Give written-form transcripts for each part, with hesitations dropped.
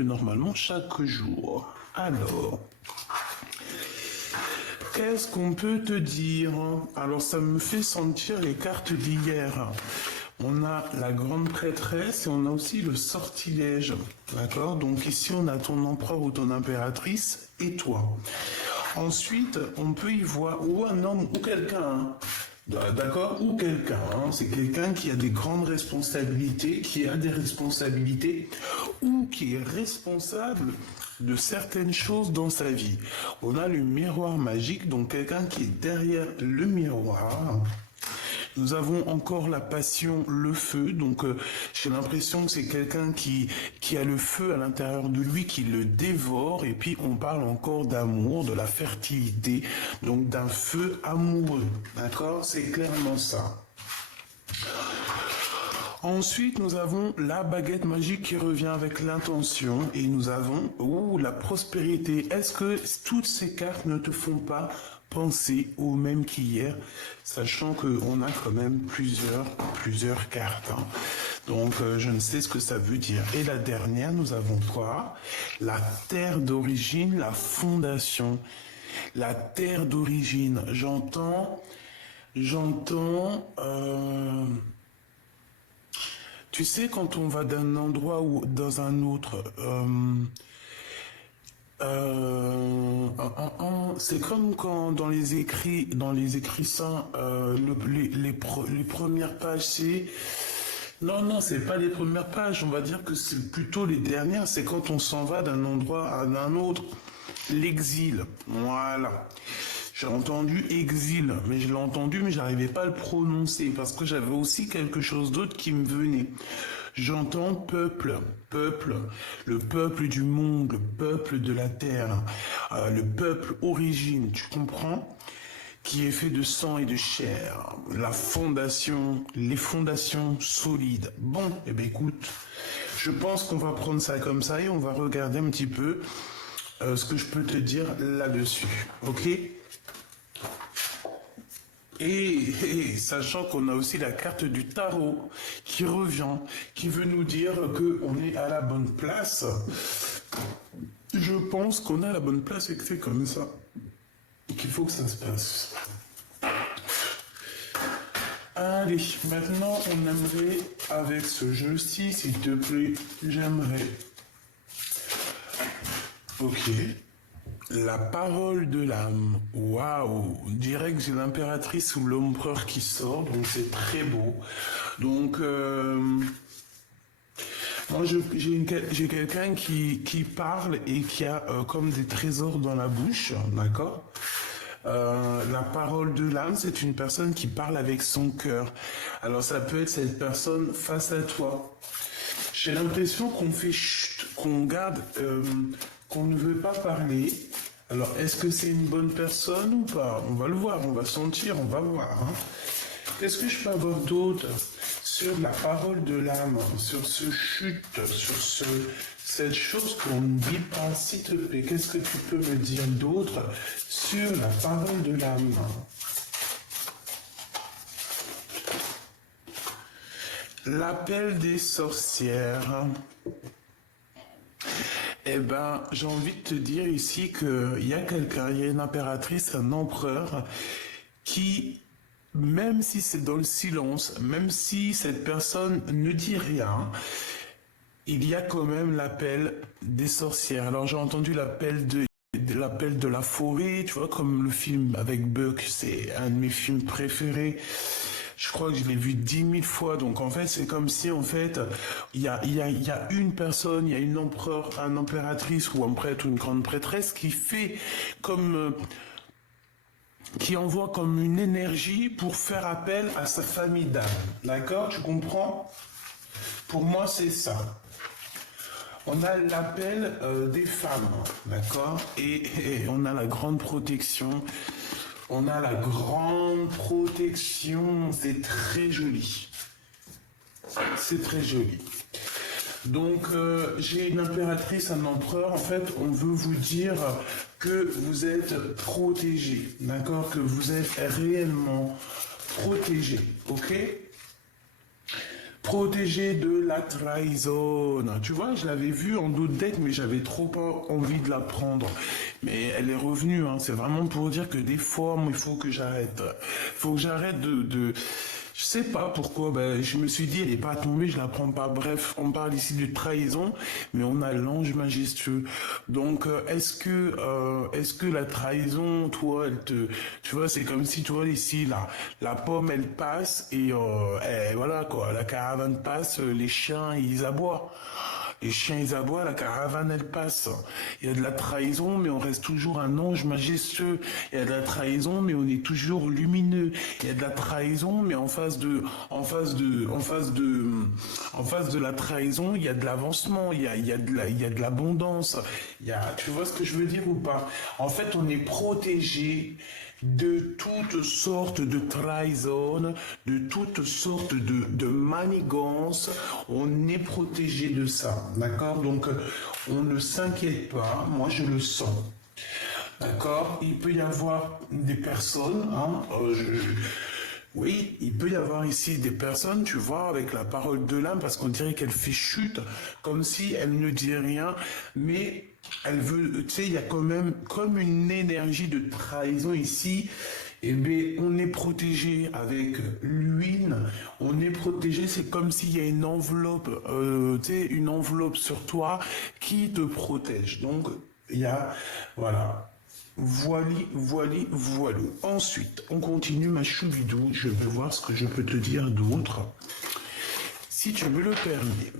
normalement chaque jour. Alors, qu'est-ce qu'on peut te dire? Alors, ça me fait sentir les cartes d'hier. On a la grande prêtresse et on a aussi le sortilège. D'accord? Donc ici, on a ton empereur ou ton impératrice et toi. Ensuite, on peut y voir ou un homme ou quelqu'un. D'accord? Ou quelqu'un. C'est quelqu'un qui a des grandes responsabilités, qui a des responsabilités ou qui est responsable de certaines choses dans sa vie. On a le miroir magique, donc quelqu'un qui est derrière le miroir. Nous avons encore la passion, le feu. Donc, j'ai l'impression que c'est quelqu'un qui a le feu à l'intérieur de lui, qui le dévore. Et puis, on parle encore d'amour, de la fertilité. Donc, d'un feu amoureux. D'accord? C'est clairement ça. Ensuite, nous avons la baguette magique qui revient avec l'intention. Et nous avons la prospérité. Est-ce que toutes ces cartes ne te font pas penser au même qu'hier, sachant qu'on a quand même plusieurs cartes. Donc, je ne sais ce que ça veut dire. Et la dernière, nous avons quoi? La terre d'origine, la fondation. La terre d'origine. J'entends, tu sais, quand on va d'un endroit ou dans un autre, c'est comme quand dans les écrits saints, les premières pages, c'est... Non, c'est pas les premières pages, on va dire que c'est plutôt les dernières, c'est quand on s'en va d'un endroit à un autre. L'exil, voilà. J'ai entendu exil, mais je l'ai entendu, mais j'arrivais pas à le prononcer, parce que j'avais aussi quelque chose d'autre qui me venait. J'entends peuple, le peuple du monde, le peuple de la terre, le peuple origine, tu comprends? Qui est fait de sang et de chair, la fondation, les fondations solides. Bon, eh bien écoute, je pense qu'on va prendre ça comme ça et on va regarder un petit peu ce que je peux te dire là-dessus, ok? Et sachant qu'on a aussi la carte du tarot qui revient, qui veut nous dire qu'on est à la bonne place. Je pense qu'on est à la bonne place et que c'est comme ça. Et qu'il faut que ça se passe. Allez, maintenant on aimerait, avec ce jeu-ci, s'il te plaît, j'aimerais... Ok. La parole de l'âme. Waouh! On dirait que j'ai l'impératrice ou l'empereur qui sort, donc c'est très beau. Donc, moi, j'ai quelqu'un qui parle et qui a comme des trésors dans la bouche, d'accord? La parole de l'âme, c'est une personne qui parle avec son cœur. Alors, ça peut être cette personne face à toi. J'ai l'impression qu'on fait chut, qu'on garde... qu'on ne veut pas parler. Alors, est-ce que c'est une bonne personne ou pas? On va le voir, on va sentir, on va voir. Qu'est-ce que je peux avoir d'autre sur la parole de l'âme, sur ce chute, sur cette chose qu'on ne dit pas, s'il te plaît? Qu'est-ce que tu peux me dire d'autre sur la parole de l'âme? L'appel des sorcières. Eh ben, j'ai envie de te dire ici qu'il y a quelqu'un, il y a une impératrice, un empereur, qui, même si c'est dans le silence, même si cette personne ne dit rien, il y a quand même l'appel des sorcières. Alors j'ai entendu l'appel de la forêt, tu vois, comme le film avec Buck, c'est un de mes films préférés. Je crois que je l'ai vu 10 000 fois. Donc, en fait, c'est comme si, en fait, il y a une personne, il y a une empereur, une impératrice ou un prêtre ou une grande prêtresse qui fait comme... qui envoie comme une énergie pour faire appel à sa famille d'âme. D'accord? Tu comprends? Pour moi, c'est ça. On a l'appel des femmes. D'accord? Et on a la grande protection. On a la grande protection, c'est très joli. C'est très joli. Donc, j'ai une impératrice, un empereur. En fait, on veut vous dire que vous êtes protégé, d'accord? Que vous êtes réellement protégé, ok? protégé de la trahison. Tu vois, je l'avais vue en d'autres decks, mais j'avais trop pas envie de la prendre. Mais elle est revenue, hein. C'est vraiment pour dire que des fois, moi, il faut que j'arrête. Faut que j'arrête je sais pas pourquoi, ben, je me suis dit, elle est pas tombée, je la prends pas. Bref, on parle ici de trahison, mais on a l'ange majestueux. Donc, est-ce que la trahison, toi, tu vois, c'est comme si, tu vois, ici, la pomme, elle passe et voilà, quoi, la caravane passe, les chiens, ils aboient. Les chiens, ils aboient, la caravane, elle passe. Il y a de la trahison, mais on reste toujours un ange majestueux. Il y a de la trahison, mais on est toujours lumineux. Il y a de la trahison, mais en face de la trahison, il y a de l'avancement, il y a de l'abondance. Tu vois ce que je veux dire ou pas? En fait, on est protégé de toutes sortes de trahison, de toutes sortes de manigances. On est protégé de ça, d'accord? Donc, on ne s'inquiète pas, moi je le sens. D'accord? Il peut y avoir des personnes, hein, oui, il peut y avoir ici des personnes, tu vois, avec la parole de l'âme, parce qu'on dirait qu'elle fait chute, comme si elle ne dit rien, mais elle veut, tu sais, il y a quand même comme une énergie de trahison ici. Eh bien, on est protégé avec l'huile, on est protégé, c'est comme s'il y a une enveloppe, tu sais, une enveloppe sur toi qui te protège. Donc, il y a, voilà. Voili, voili, voilou. Ensuite, on continue ma choubidou. Je vais voir ce que je peux te dire d'autre. Si tu me le permets.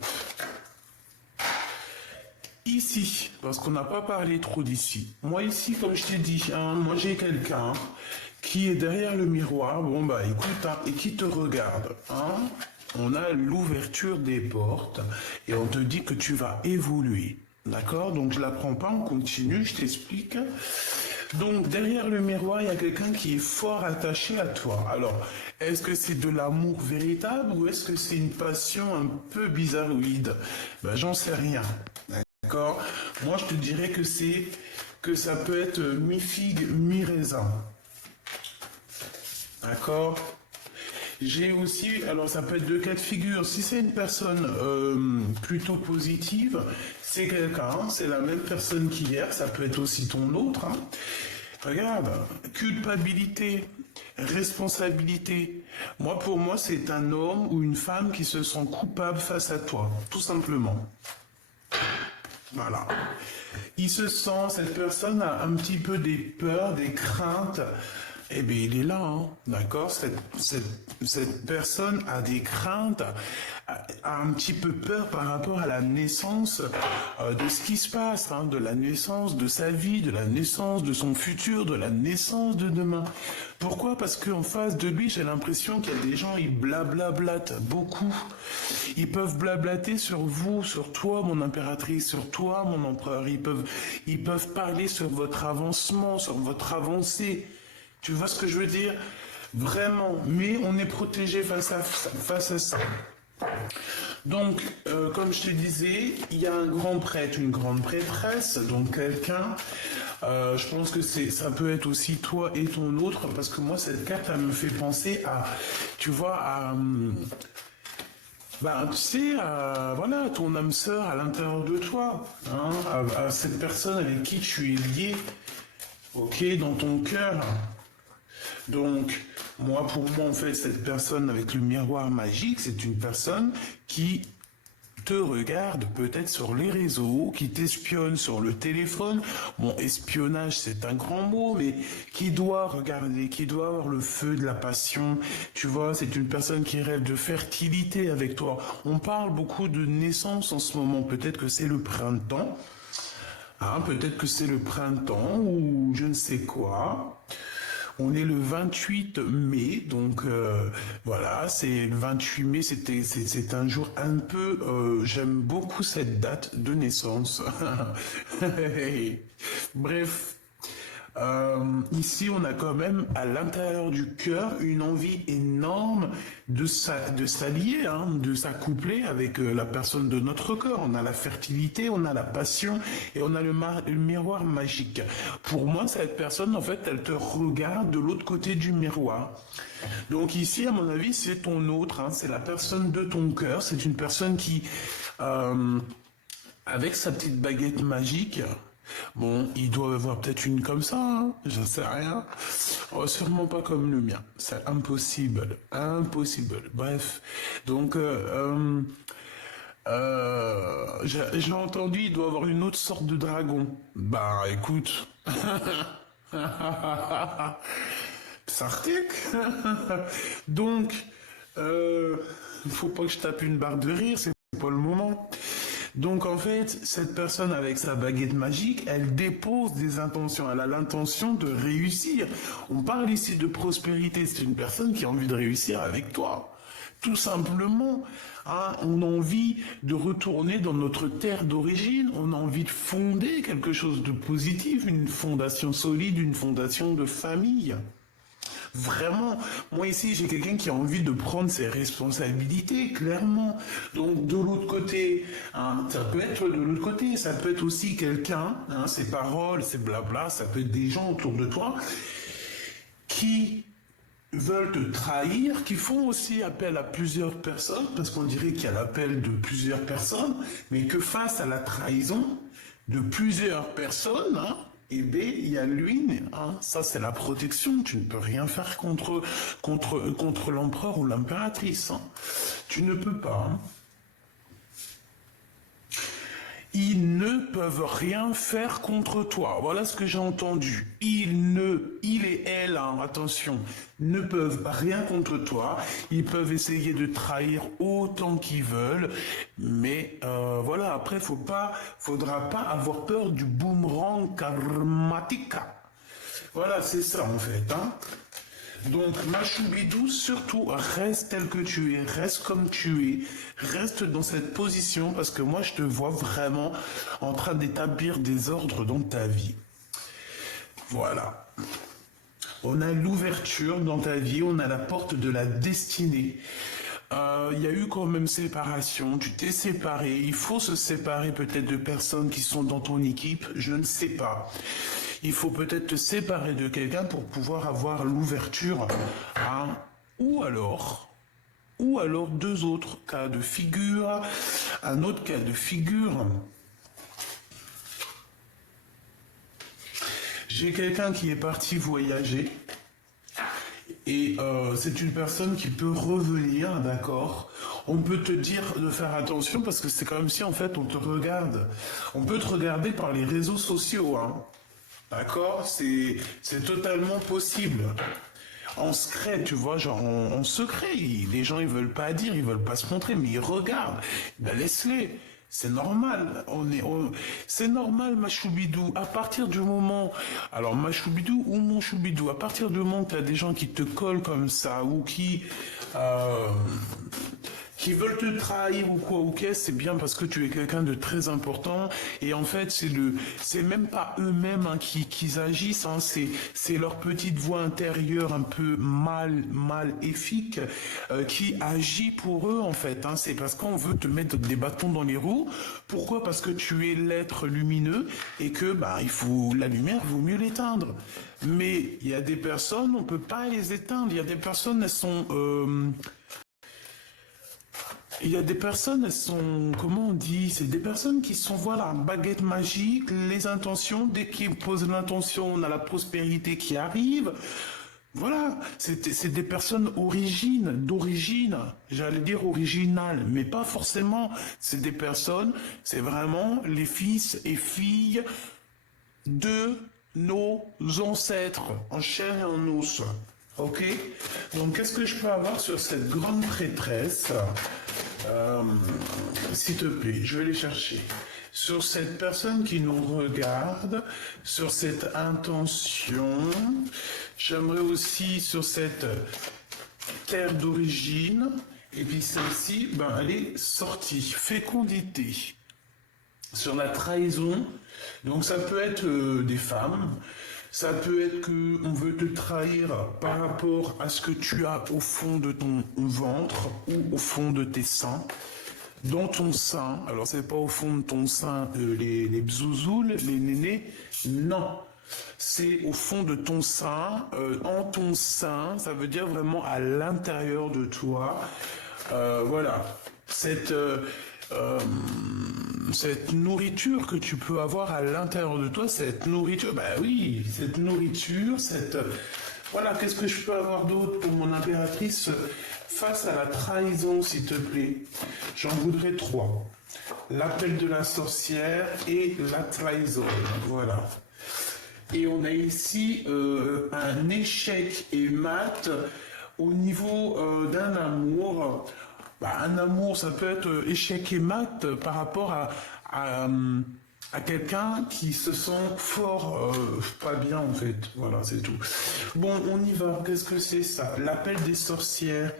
Ici, parce qu'on n'a pas parlé trop d'ici. Moi ici, comme je t'ai dit, hein, moi j'ai quelqu'un qui est derrière le miroir. Bon bah écoute, hein, et qui te regarde. Hein. On a l'ouverture des portes et on te dit que tu vas évoluer. D'accord? Donc je la prends pas, on continue, je t'explique. Donc derrière le miroir, il y a quelqu'un qui est fort attaché à toi. Alors, est-ce que c'est de l'amour véritable ou est-ce que c'est une passion un peu bizarroïde? Ben j'en sais rien. D'accord? Moi je te dirais que ça peut être mi-figue, mi-raisin. D'accord? J'ai aussi, alors ça peut être deux cas de figure. Si c'est une personne plutôt positive, c'est quelqu'un, c'est la même personne qu'hier, ça peut être aussi ton autre. Hein. Regarde, culpabilité, responsabilité. Moi, pour moi, c'est un homme ou une femme qui se sent coupable face à toi, tout simplement. Voilà. Il se sent, cette personne a un petit peu des peurs, des craintes. Eh bien, il est là, hein, d'accord? Cette personne a des craintes, a un petit peu peur par rapport à la naissance de ce qui se passe, hein, de la naissance de sa vie, de la naissance de son futur, de la naissance de demain. Pourquoi? Parce qu'en face de lui, j'ai l'impression qu'il y a des gens, ils blablablatent beaucoup. Ils peuvent blablater sur vous, sur toi, mon impératrice, sur toi, mon empereur. Ils peuvent parler sur votre avancement, sur votre avancée. Tu vois ce que je veux dire? Vraiment, mais on est protégé face à ça. Donc, comme je te disais, il y a un grand prêtre, une grande prêtresse, donc quelqu'un, je pense que ça peut être aussi toi et ton autre, parce que moi, cette carte, elle me fait penser à, tu vois, tu sais, voilà, ton âme sœur à l'intérieur de toi, hein, à cette personne avec qui tu es lié, ok, dans ton cœur. Donc, pour moi, en fait, cette personne avec le miroir magique, c'est une personne qui te regarde peut-être sur les réseaux, qui t'espionne sur le téléphone. Bon, espionnage, c'est un grand mot, mais qui doit regarder, qui doit avoir le feu de la passion. Tu vois, c'est une personne qui rêve de fertilité avec toi. On parle beaucoup de naissance en ce moment. Peut-être que c'est le printemps. Hein, peut-être que c'est le printemps ou je ne sais quoi. On est le 28 mai, donc voilà, c'est le 28 mai, c'est un jour un peu, j'aime beaucoup cette date de naissance. Bref, Ici, on a quand même à l'intérieur du cœur une envie énorme de s'allier, hein, de s'accoupler avec la personne de notre cœur. On a la fertilité, on a la passion et on a le miroir magique. Pour moi, cette personne, en fait, elle te regarde de l'autre côté du miroir. Donc ici, à mon avis, c'est ton autre, hein, c'est la personne de ton cœur. C'est une personne qui, avec sa petite baguette magique, bon, il doit avoir peut-être une comme ça, hein, je sais rien. Oh, sûrement pas comme le mien. C'est impossible. Impossible. Bref. Donc, j'ai entendu, il doit avoir une autre sorte de dragon. Bah, écoute. Sartek. Donc, faut pas que je tape une barre de rire, c'est pas le moment. Donc en fait, cette personne avec sa baguette magique, elle dépose des intentions, elle a l'intention de réussir. On parle ici de prospérité, c'est une personne qui a envie de réussir avec toi. Tout simplement, hein, on a envie de retourner dans notre terre d'origine, on a envie de fonder quelque chose de positif, une fondation solide, une fondation de famille. Vraiment, moi ici, j'ai quelqu'un qui a envie de prendre ses responsabilités, clairement. Donc, de l'autre côté, hein, ça peut être de l'autre côté, ça peut être aussi quelqu'un, hein, ses paroles, ses blabla, ça peut être des gens autour de toi qui veulent te trahir, qui font aussi appel à plusieurs personnes, parce qu'on dirait qu'il y a l'appel de plusieurs personnes, mais que face à la trahison de plusieurs personnes, hein, eh bien, il y a lui, hein, ça c'est la protection, tu ne peux rien faire contre l'empereur ou l'impératrice. Hein. Tu ne peux pas. Hein. Ils ne peuvent rien faire contre toi. Voilà ce que j'ai entendu. Il et elle, hein, attention, ne peuvent rien contre toi. Ils peuvent essayer de trahir autant qu'ils veulent. Mais voilà, après, faudra pas avoir peur du boomerang karmatique. Voilà, c'est ça en fait. Hein. Donc, ma choubidou, surtout, reste tel que tu es, reste comme tu es, reste dans cette position, parce que moi, je te vois vraiment en train d'établir des ordres dans ta vie. Voilà. On a l'ouverture dans ta vie, on a la porte de la destinée. Il y a eu quand même séparation, tu t'es séparé, il faut se séparer peut-être de personnes qui sont dans ton équipe, je ne sais pas. Il faut peut-être te séparer de quelqu'un pour pouvoir avoir l'ouverture, hein, ou alors deux autres cas de figure, un autre cas de figure. J'ai quelqu'un qui est parti voyager. Et c'est une personne qui peut revenir, d'accord. On peut te dire de faire attention parce que c'est comme si en fait on te regarde. On peut te regarder par les réseaux sociaux, hein. D'accord. C'est totalement possible. En secret, tu vois, genre en secret. Les gens ils veulent pas dire, ils veulent pas se montrer, mais ils regardent. Ben laisse-les. C'est normal, c'est normal, ma choubidou. À partir du moment, alors ma choubidou ou mon choubidou, à partir du moment où tu as des gens qui te collent comme ça ou qui veulent te trahir ou quoi ou qu'est-ce, c'est bien parce que tu es quelqu'un de très important et en fait c'est même pas eux-mêmes hein, qui agissent, hein, c'est leur petite voix intérieure un peu maléfique qui agit pour eux en fait, hein, c'est parce qu'on veut te mettre des bâtons dans les roues. Pourquoi? Parce que tu es l'être lumineux et que bah il faut la lumière, vaut mieux l'éteindre. Mais il y a des personnes, on peut pas les éteindre. Il y a des personnes, elles sont il y a des personnes, elles sont, comment on dit, c'est des personnes qui sont, voilà, baguette magique, les intentions, dès qu'ils posent l'intention, on a la prospérité qui arrive. Voilà, c'est des personnes d'origine, j'allais dire originales, mais pas forcément. C'est des personnes, c'est vraiment les fils et filles de nos ancêtres, en chair et en os. Ok. Donc, qu'est-ce que je peux avoir sur cette grande prêtresse s'il te plaît, je vais les chercher. Sur cette personne qui nous regarde, sur cette intention, j'aimerais aussi sur cette terre d'origine, et puis celle-ci, ben, elle est sortie. Fécondité. Sur la trahison, donc ça peut être des femmes, Ça peut être que on veut te trahir par rapport à ce que tu as au fond de ton ventre ou au fond de tes seins. Dans ton sein, alors c'est pas au fond de ton sein les bzouzoules, les nénés, non. C'est au fond de ton sein, en ton sein, ça veut dire vraiment à l'intérieur de toi. Voilà, cette nourriture que tu peux avoir à l'intérieur de toi, cette nourriture, bah oui, cette nourriture, voilà, qu'est-ce que je peux avoir d'autre pour mon impératrice face à la trahison, s'il te plaît? J'en voudrais 3. L'appel de la sorcière et la trahison, voilà. Et on a ici un échec et mat au niveau d'un amour. Bah, un amour, ça peut être échec et mat par rapport à quelqu'un qui se sent fort pas bien en fait. Voilà, c'est tout. Bon, on y va. Qu'est-ce que c'est ça? L'appel des sorcières.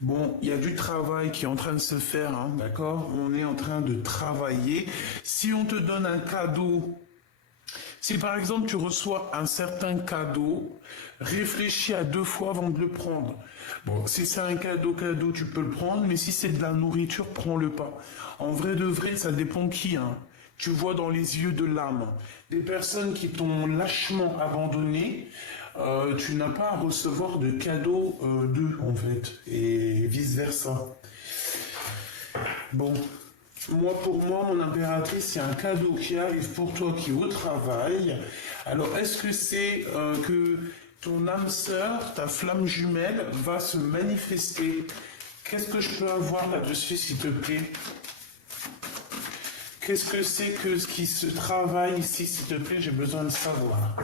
Bon, il y a du travail qui est en train de se faire, hein, d'accord? On est en train de travailler. Si on te donne un cadeau, si par exemple tu reçois un certain cadeau, réfléchis à 2 fois avant de le prendre. Bon, si c'est un cadeau, tu peux le prendre, mais si c'est de la nourriture, prends-le pas. En vrai de vrai, ça dépend qui, hein. Tu vois dans les yeux de l'âme. Des personnes qui t'ont lâchement abandonné, tu n'as pas à recevoir de cadeaux d'eux, en fait, et vice-versa. Bon, pour moi, mon impératrice, c'est un cadeau qui arrive pour toi qui est au travail. Alors, est-ce que c'est que ton âme sœur, ta flamme jumelle, va se manifester? Qu'est-ce que je peux avoir là-dessus, s'il te plaît? Qu'est-ce que c'est que ce qui se travaille ici, s'il te plaît? J'ai besoin de savoir.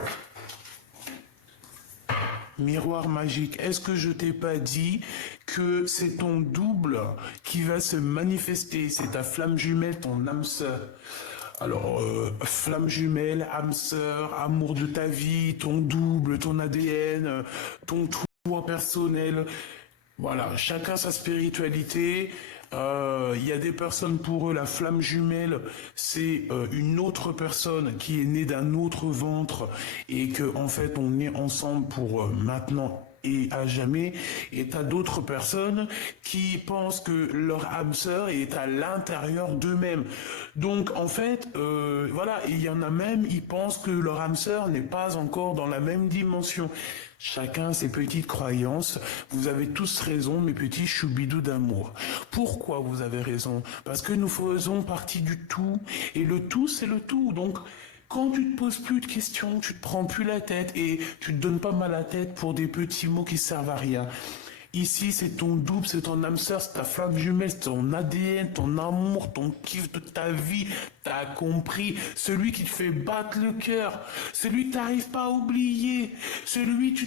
Miroir magique, est-ce que je t'ai pas dit que c'est ton double qui va se manifester? C'est ta flamme jumelle, ton âme sœur. Alors, flamme jumelle, âme sœur, amour de ta vie, ton double, ton ADN, ton toi personnel. Voilà, chacun sa spiritualité. Il y a des personnes, pour eux, la flamme jumelle, c'est une autre personne qui est née d'un autre ventre et que en fait on est ensemble pour maintenant et à jamais. Et t'as d'autres personnes qui pensent que leur âme sœur est à l'intérieur d'eux-mêmes. Donc en fait, voilà, il y en a même, ils pensent que leur âme sœur n'est pas encore dans la même dimension. Chacun ses petites croyances. Vous avez tous raison, mes petits choubidous d'amour. Pourquoi vous avez raison? Parce que nous faisons partie du tout. Et le tout, c'est le tout. Donc, quand tu te poses plus de questions, tu te prends plus la tête et tu te donnes pas mal la tête pour des petits mots qui servent à rien. Ici, c'est ton double, c'est ton âme sœur, c'est ta flamme jumelle, c'est ton ADN, ton amour, ton kiff de ta vie. T'as compris? Celui qui te fait battre le cœur, celui que t'arrives pas à oublier, celui tu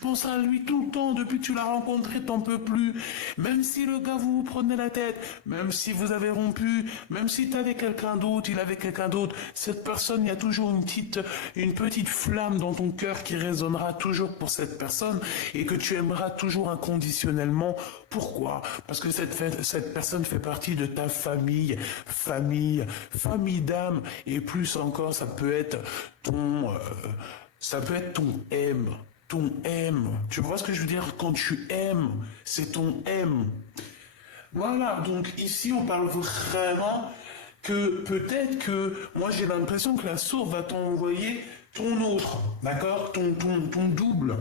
penses à lui tout le temps, depuis que tu l'as rencontré, t'en peux plus. Même si le gars vous prenez la tête, même si vous avez rompu, même si t'avais quelqu'un d'autre, il avait quelqu'un d'autre, cette personne, il y a toujours une petite flamme dans ton cœur qui résonnera toujours pour cette personne et que tu aimeras toujours inconditionnellement. Pourquoi? Parce que cette personne fait partie de ta famille d'âme, et plus encore, ça peut être ton M. Ton M. Tu vois ce que je veux dire? Quand tu aimes, c'est ton M. Voilà, donc ici on parle vraiment que peut-être que, moi j'ai l'impression que la source va t'envoyer ton autre, d'accord? Ton double.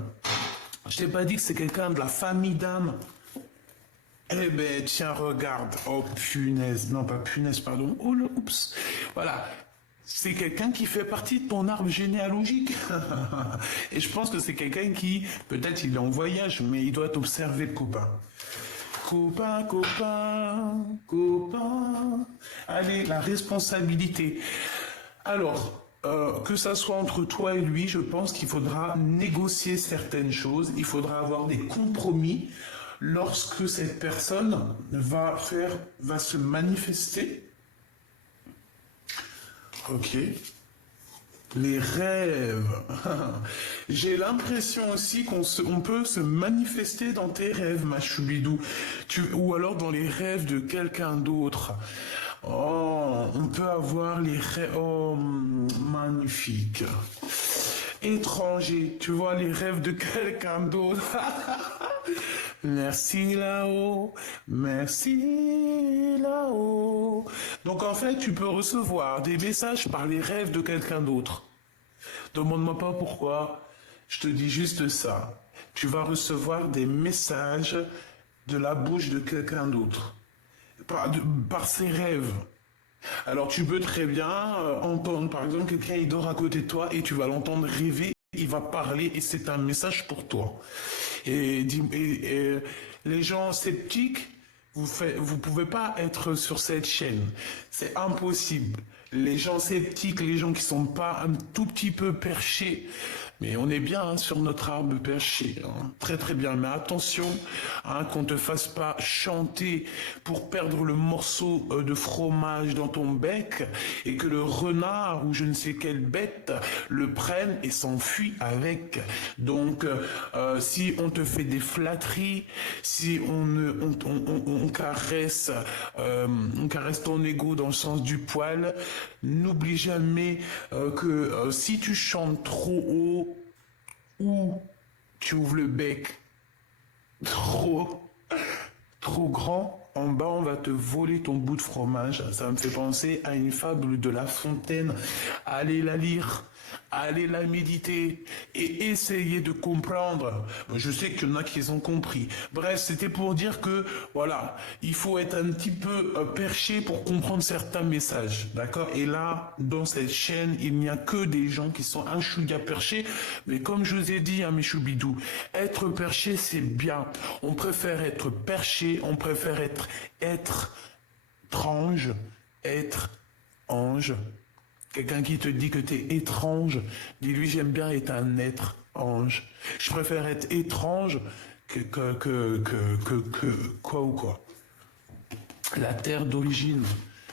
Je t'ai pas dit que c'est quelqu'un de la famille d'âme. Eh ben, tiens, regarde. Oh, punaise. Non, pas punaise, pardon. Oh, oups. Voilà. C'est quelqu'un qui fait partie de ton arbre généalogique. Et je pense que c'est quelqu'un qui, peut-être il est en voyage, mais il doit t'observer, le copain. Copain, copain, copain. Allez, la responsabilité. Alors, que ça soit entre toi et lui, je pense qu'il faudra négocier certaines choses. Il faudra avoir des compromis lorsque cette personne va se manifester. Ok. Les rêves. J'ai l'impression aussi qu'on peut se manifester dans tes rêves, ma choubidou. Ou alors dans les rêves de quelqu'un d'autre. Oh, on peut avoir les rêves. Oh, magnifique. étranger. Tu vois les rêves de quelqu'un d'autre. Merci là-haut, merci là-haut. Donc en fait, tu peux recevoir des messages par les rêves de quelqu'un d'autre. Demande-moi pas pourquoi, je te dis juste ça. Tu vas recevoir des messages de la bouche de quelqu'un d'autre, par ses rêves. Alors tu peux très bien entendre, par exemple, quelqu'un il dort à côté de toi et tu vas l'entendre rêver, il va parler et c'est un message pour toi. Et les gens sceptiques, vous pouvez pas être sur cette chaîne. C'est impossible. Les gens sceptiques, les gens qui sont pas un tout petit peu perchés, mais on est bien hein, sur notre arbre perché, hein. Très très bien. Mais attention, hein, qu'on te fasse pas chanter pour perdre le morceau de fromage dans ton bec et que le renard ou je ne sais quelle bête le prenne et s'enfuit avec. Donc, si on te fait des flatteries, si on caresse ton ego dans le sens du poil, n'oublie jamais que si tu chantes trop haut ou tu ouvres le bec trop grand, en bas on va te voler ton bout de fromage. Ça me fait penser à une fable de La Fontaine. Allez la lire, allez la méditer et essayez de comprendre. Je sais qu'il y en a qui ont compris. Bref, c'était pour dire que voilà, il faut être un petit peu perché pour comprendre certains messages, d'accord? Et là, dans cette chaîne, il n'y a que des gens qui sont un chouïa perchés. Mais comme je vous ai dit, hein, mes choubidous, être perché, c'est bien. On préfère être perché, on préfère être étrange, être ange. Quelqu'un qui te dit que t'es étrange, dis-lui j'aime bien être un être ange. Je préfère être étrange que quoi ou quoi. La terre d'origine,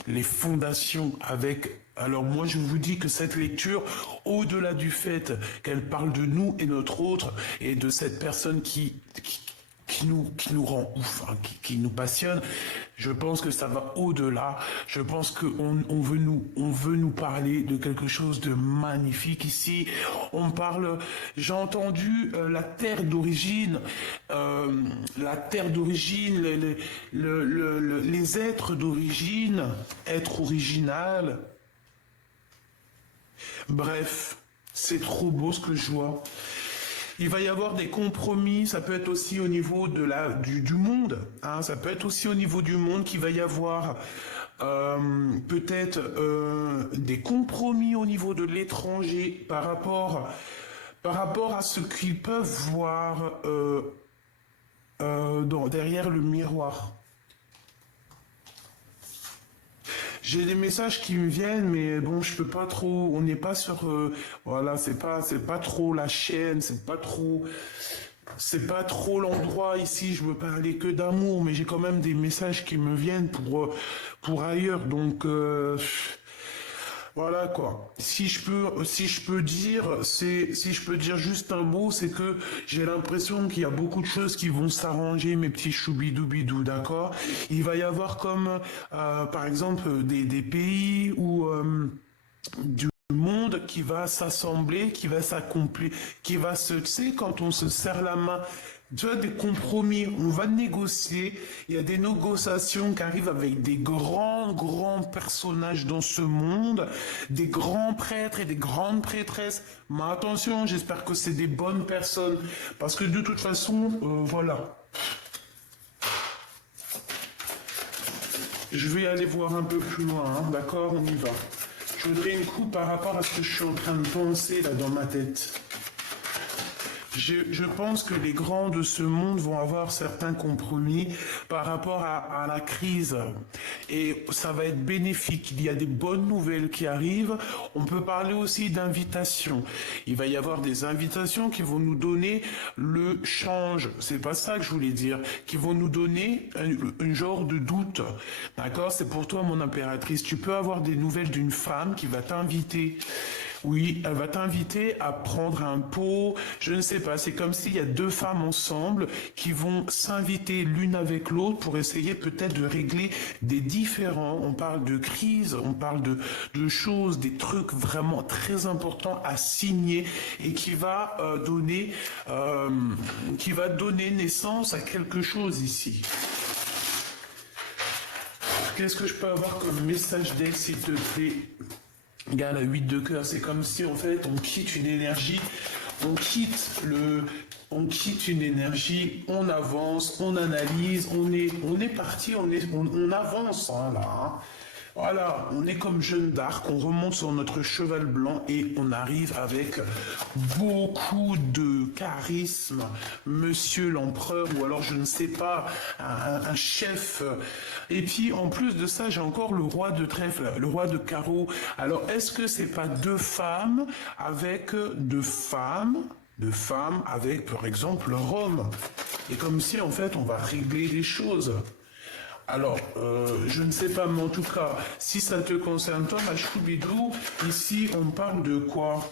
les fondations avec... Alors moi je vous dis que cette lecture, au-delà du fait qu'elle parle de nous et notre autre, et de cette personne qui nous rend ouf, hein, qui nous passionne, je pense que ça va au-delà. Je pense qu'on veut nous parler de quelque chose de magnifique ici. On parle, j'ai entendu la terre d'origine, les êtres d'origine, être original. Bref, c'est trop beau ce que je vois. Il va y avoir des compromis, ça peut être aussi au niveau du monde, hein, ça peut être aussi au niveau du monde qu'il va y avoir peut-être des compromis au niveau de l'étranger par rapport à ce qu'ils peuvent voir derrière le miroir. J'ai des messages qui me viennent, mais bon, je peux pas trop. On n'est pas sur, voilà, c'est pas trop la chaîne, c'est pas trop l'endroit ici. Je veux parler que d'amour, mais j'ai quand même des messages qui me viennent pour ailleurs. Donc voilà quoi. Si je peux dire juste un mot, c'est que j'ai l'impression qu'il y a beaucoup de choses qui vont s'arranger, mes petits choubidoubidou, d'accord? Il va y avoir comme, par exemple, des pays ou du monde qui va s'assembler, qui va s'accomplir, qui va tu sais, quand on se serre la main, tu vois, des compromis, on va négocier, il y a des négociations qui arrivent avec des grands personnages dans ce monde, des grands prêtres et des grandes prêtresses, mais attention, j'espère que c'est des bonnes personnes, parce que de toute façon, voilà. Je vais aller voir un peu plus loin, hein, d'accord, on y va. Je voudrais une coupe par rapport à ce que je suis en train de penser là dans ma tête. Je pense que les grands de ce monde vont avoir certains compromis par rapport à la crise. Et ça va être bénéfique. Il y a des bonnes nouvelles qui arrivent. On peut parler aussi d'invitations. Il va y avoir des invitations qui vont nous donner le change. C'est pas ça que je voulais dire. Qui vont nous donner un genre de doute. D'accord? C'est pour toi, mon impératrice. Tu peux avoir des nouvelles d'une femme qui va t'inviter. Oui, elle va t'inviter à prendre un pot, je ne sais pas, c'est comme s'il y a deux femmes ensemble qui vont s'inviter l'une avec l'autre pour essayer peut-être de régler des différents, on parle de crise, on parle de choses, des trucs vraiment très importants à signer et qui va donner naissance à quelque chose ici. Qu'est-ce que je peux avoir comme message d'aide, s'il te plaît? Regarde, la 8 de cœur, c'est comme si en fait on quitte une énergie, on quitte une énergie, on avance, on analyse, on est parti, on avance hein, là. Hein. Voilà, on est comme Jeanne d'Arc, on remonte sur notre cheval blanc et on arrive avec beaucoup de charisme, monsieur l'empereur, ou alors je ne sais pas, un chef. Et puis en plus de ça, j'ai encore le roi de trèfle, le roi de carreau. Alors est-ce que c'est pas deux femmes avec par exemple Rome? Et comme si en fait on va régler les choses. Alors, je ne sais pas, mais en tout cas, si ça te concerne toi, ma choubidou, ici on parle de quoi?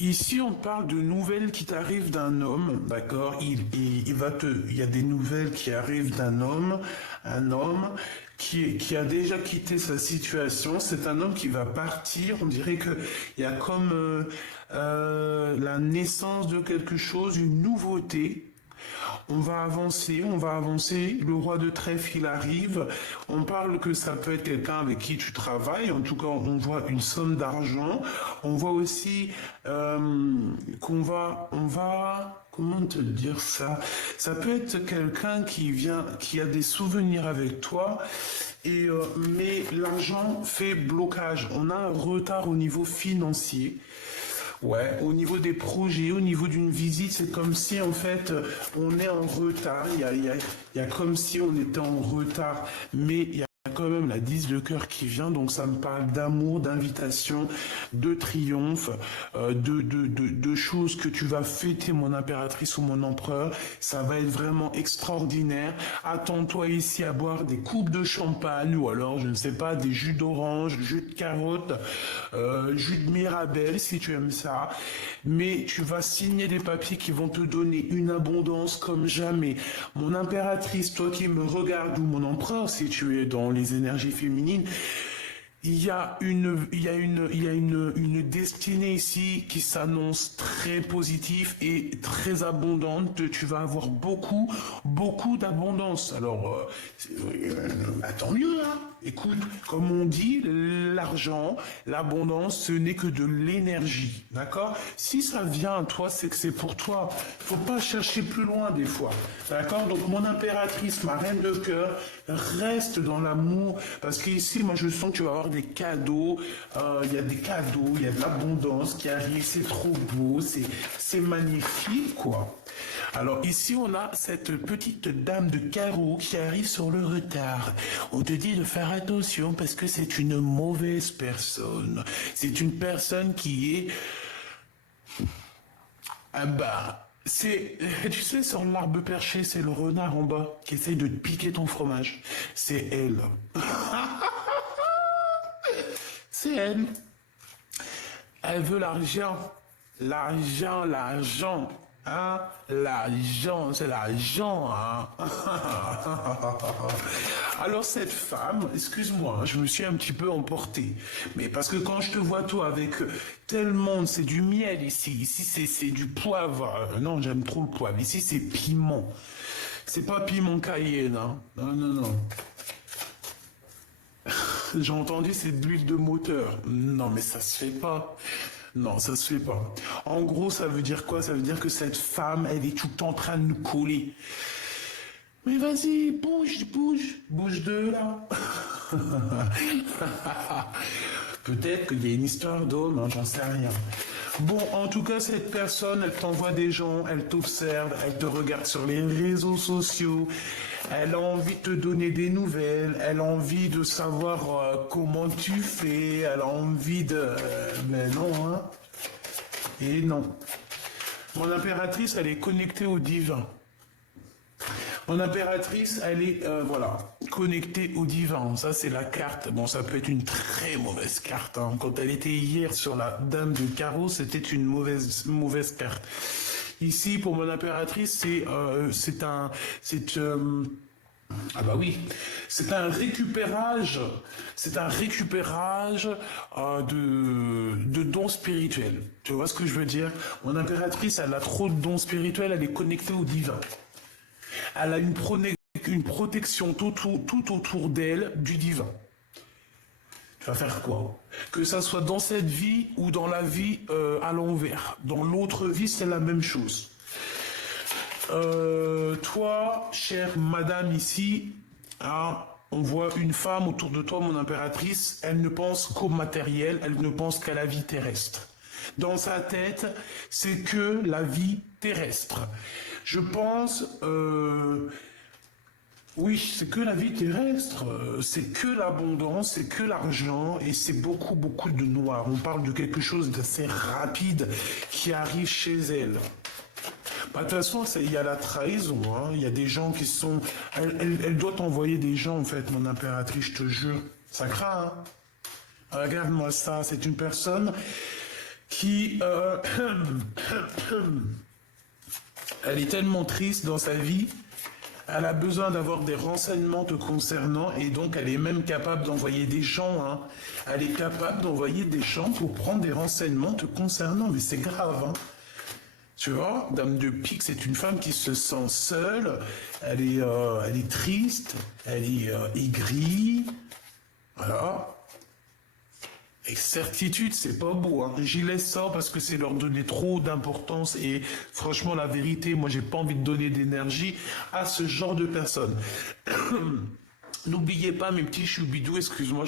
Ici, on parle de nouvelles qui t'arrivent d'un homme, d'accord? Il y a des nouvelles qui arrivent d'un homme, un homme qui a déjà quitté sa situation. C'est un homme qui va partir. On dirait que il y a comme la naissance de quelque chose, une nouveauté. On va avancer. Le roi de trèfle, il arrive. On parle que ça peut être quelqu'un avec qui tu travailles. En tout cas, on voit une somme d'argent. On voit aussi qu'on va, comment te dire ça? Ça peut être quelqu'un qui a des souvenirs avec toi. Mais l'argent fait blocage. On a un retard au niveau financier. Ouais, au niveau des projets, au niveau d'une visite, c'est comme si en fait on est en retard. Il y a comme si on était en retard, mais il y a quand même la 10 de cœur qui vient, donc ça me parle d'amour, d'invitation, de triomphe, de choses que tu vas fêter, mon impératrice ou mon empereur. Ça va être vraiment extraordinaire. Attends-toi ici à boire des coupes de champagne ou alors, je ne sais pas, des jus d'orange, jus de carotte, jus de mirabelle si tu aimes ça. Mais tu vas signer des papiers qui vont te donner une abondance comme jamais. Mon impératrice, toi qui me regardes, ou mon empereur si tu es dans les énergies féminines, il y a une destinée ici qui s'annonce très positive et très abondante. Tu vas avoir beaucoup d'abondance. Alors, tant mieux, hein. Écoute, comme on dit, l'argent, l'abondance, ce n'est que de l'énergie, d'accord? Si ça vient à toi, c'est que c'est pour toi. Faut pas chercher plus loin des fois, d'accord? Donc mon impératrice, ma reine de cœur, reste dans l'amour, parce qu'ici, moi je sens que tu vas avoir des cadeaux, il y a des cadeaux, il y a de l'abondance qui arrive, c'est trop beau, c'est magnifique, quoi. Alors ici, on a cette petite dame de carreau qui arrive sur le retard. On te dit de faire attention parce que c'est une mauvaise personne. C'est une personne qui est... Ah bah, tu sais, sur l'arbre perché, c'est le renard en bas qui essaye de te piquer ton fromage. C'est elle. C'est elle. Elle veut l'argent. L'argent. Hein? L'argent, c'est l'argent, hein? Alors cette femme, excuse-moi, je me suis un petit peu emporté. Mais parce que quand je te vois toi avec tellement, c'est du miel ici. Ici c'est du poivre. Non, j'aime trop le poivre. Ici c'est piment. C'est pas piment cayenne, hein? Non. J'ai entendu c'est de l'huile de moteur. Non, mais ça se fait pas. Non, ça se fait pas. En gros, ça veut dire quoi? Ça veut dire que cette femme, elle est tout le temps en train de nous coller. Mais vas-y, bouge de là. Peut-être qu'il y a une histoire d'homme, hein, j'en sais rien. Bon, en tout cas, cette personne, elle t'envoie des gens, elle t'observe, elle te regarde sur les réseaux sociaux, elle a envie de te donner des nouvelles, elle a envie de savoir comment tu fais, elle a envie de... mais non, hein. Et non. Mon impératrice, elle est connectée au divin. Mon impératrice, elle est, connectée au divin. Ça, c'est la carte. Bon, ça peut être une très mauvaise carte, hein. Quand elle était hier sur la dame de carreau, c'était une mauvaise carte. Ici, pour mon impératrice, Ah bah oui, c'est un récupérage de dons spirituels. Tu vois ce que je veux dire? Mon impératrice, elle a trop de dons spirituels, elle est connectée au divin. Elle a une protection tout autour d'elle du divin. Tu vas faire quoi? Que ça soit dans cette vie ou dans la vie à l'envers. Dans l'autre vie, c'est la même chose. Toi, chère madame ici, hein, on voit une femme autour de toi, mon impératrice, elle ne pense qu'au matériel, elle ne pense qu'à la vie terrestre. Dans sa tête, c'est que la vie terrestre. Je pense, oui, c'est que la vie terrestre, c'est que l'abondance, c'est que l'argent et c'est beaucoup de noir. On parle de quelque chose d'assez rapide qui arrive chez elle. Bah, de toute façon, il y a la trahison, hein. Il y a des gens qui sont... Elle doit t'envoyer des gens, en fait, mon impératrice, je te jure. Ça craint, hein. Regarde-moi ça, c'est une personne qui... elle est tellement triste dans sa vie, elle a besoin d'avoir des renseignements te concernant et donc elle est même capable d'envoyer des gens, hein. Elle est capable d'envoyer des gens pour prendre des renseignements te concernant, mais c'est grave, hein. Tu vois, Dame de Pique, c'est une femme qui se sent seule, elle est triste, elle est aigrie, voilà. Et certitude, c'est pas beau, hein. J'y laisse ça parce que c'est leur donner trop d'importance et franchement, la vérité, moi, j'ai pas envie de donner d'énergie à ce genre de personnes. N'oubliez pas, mes petits choubidous, excuse-moi,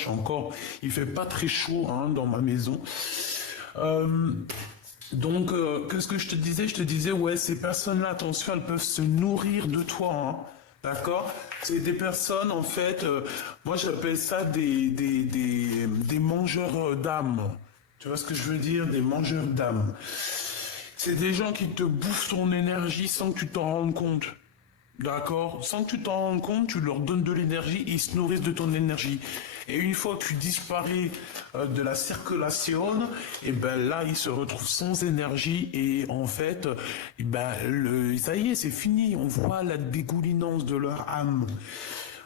il fait pas très chaud, hein, dans ma maison. Euh, Donc, qu'est-ce que je te disais? Je te disais, ouais, ces personnes-là, attention, elles peuvent se nourrir de toi, hein. D'accord? C'est des personnes, en fait, moi j'appelle ça des mangeurs d'âme. Tu vois ce que je veux dire? Des mangeurs d'âme. C'est des gens qui te bouffent ton énergie sans que tu t'en rendes compte. D'accord? Sans que tu t'en rendes compte, tu leur donnes de l'énergie et ils se nourrissent de ton énergie. Et une fois que tu disparais de la circulation, et ben là, ils se retrouvent sans énergie et en fait, et ben ça y est, c'est fini. On voit la dégoulinance de leur âme.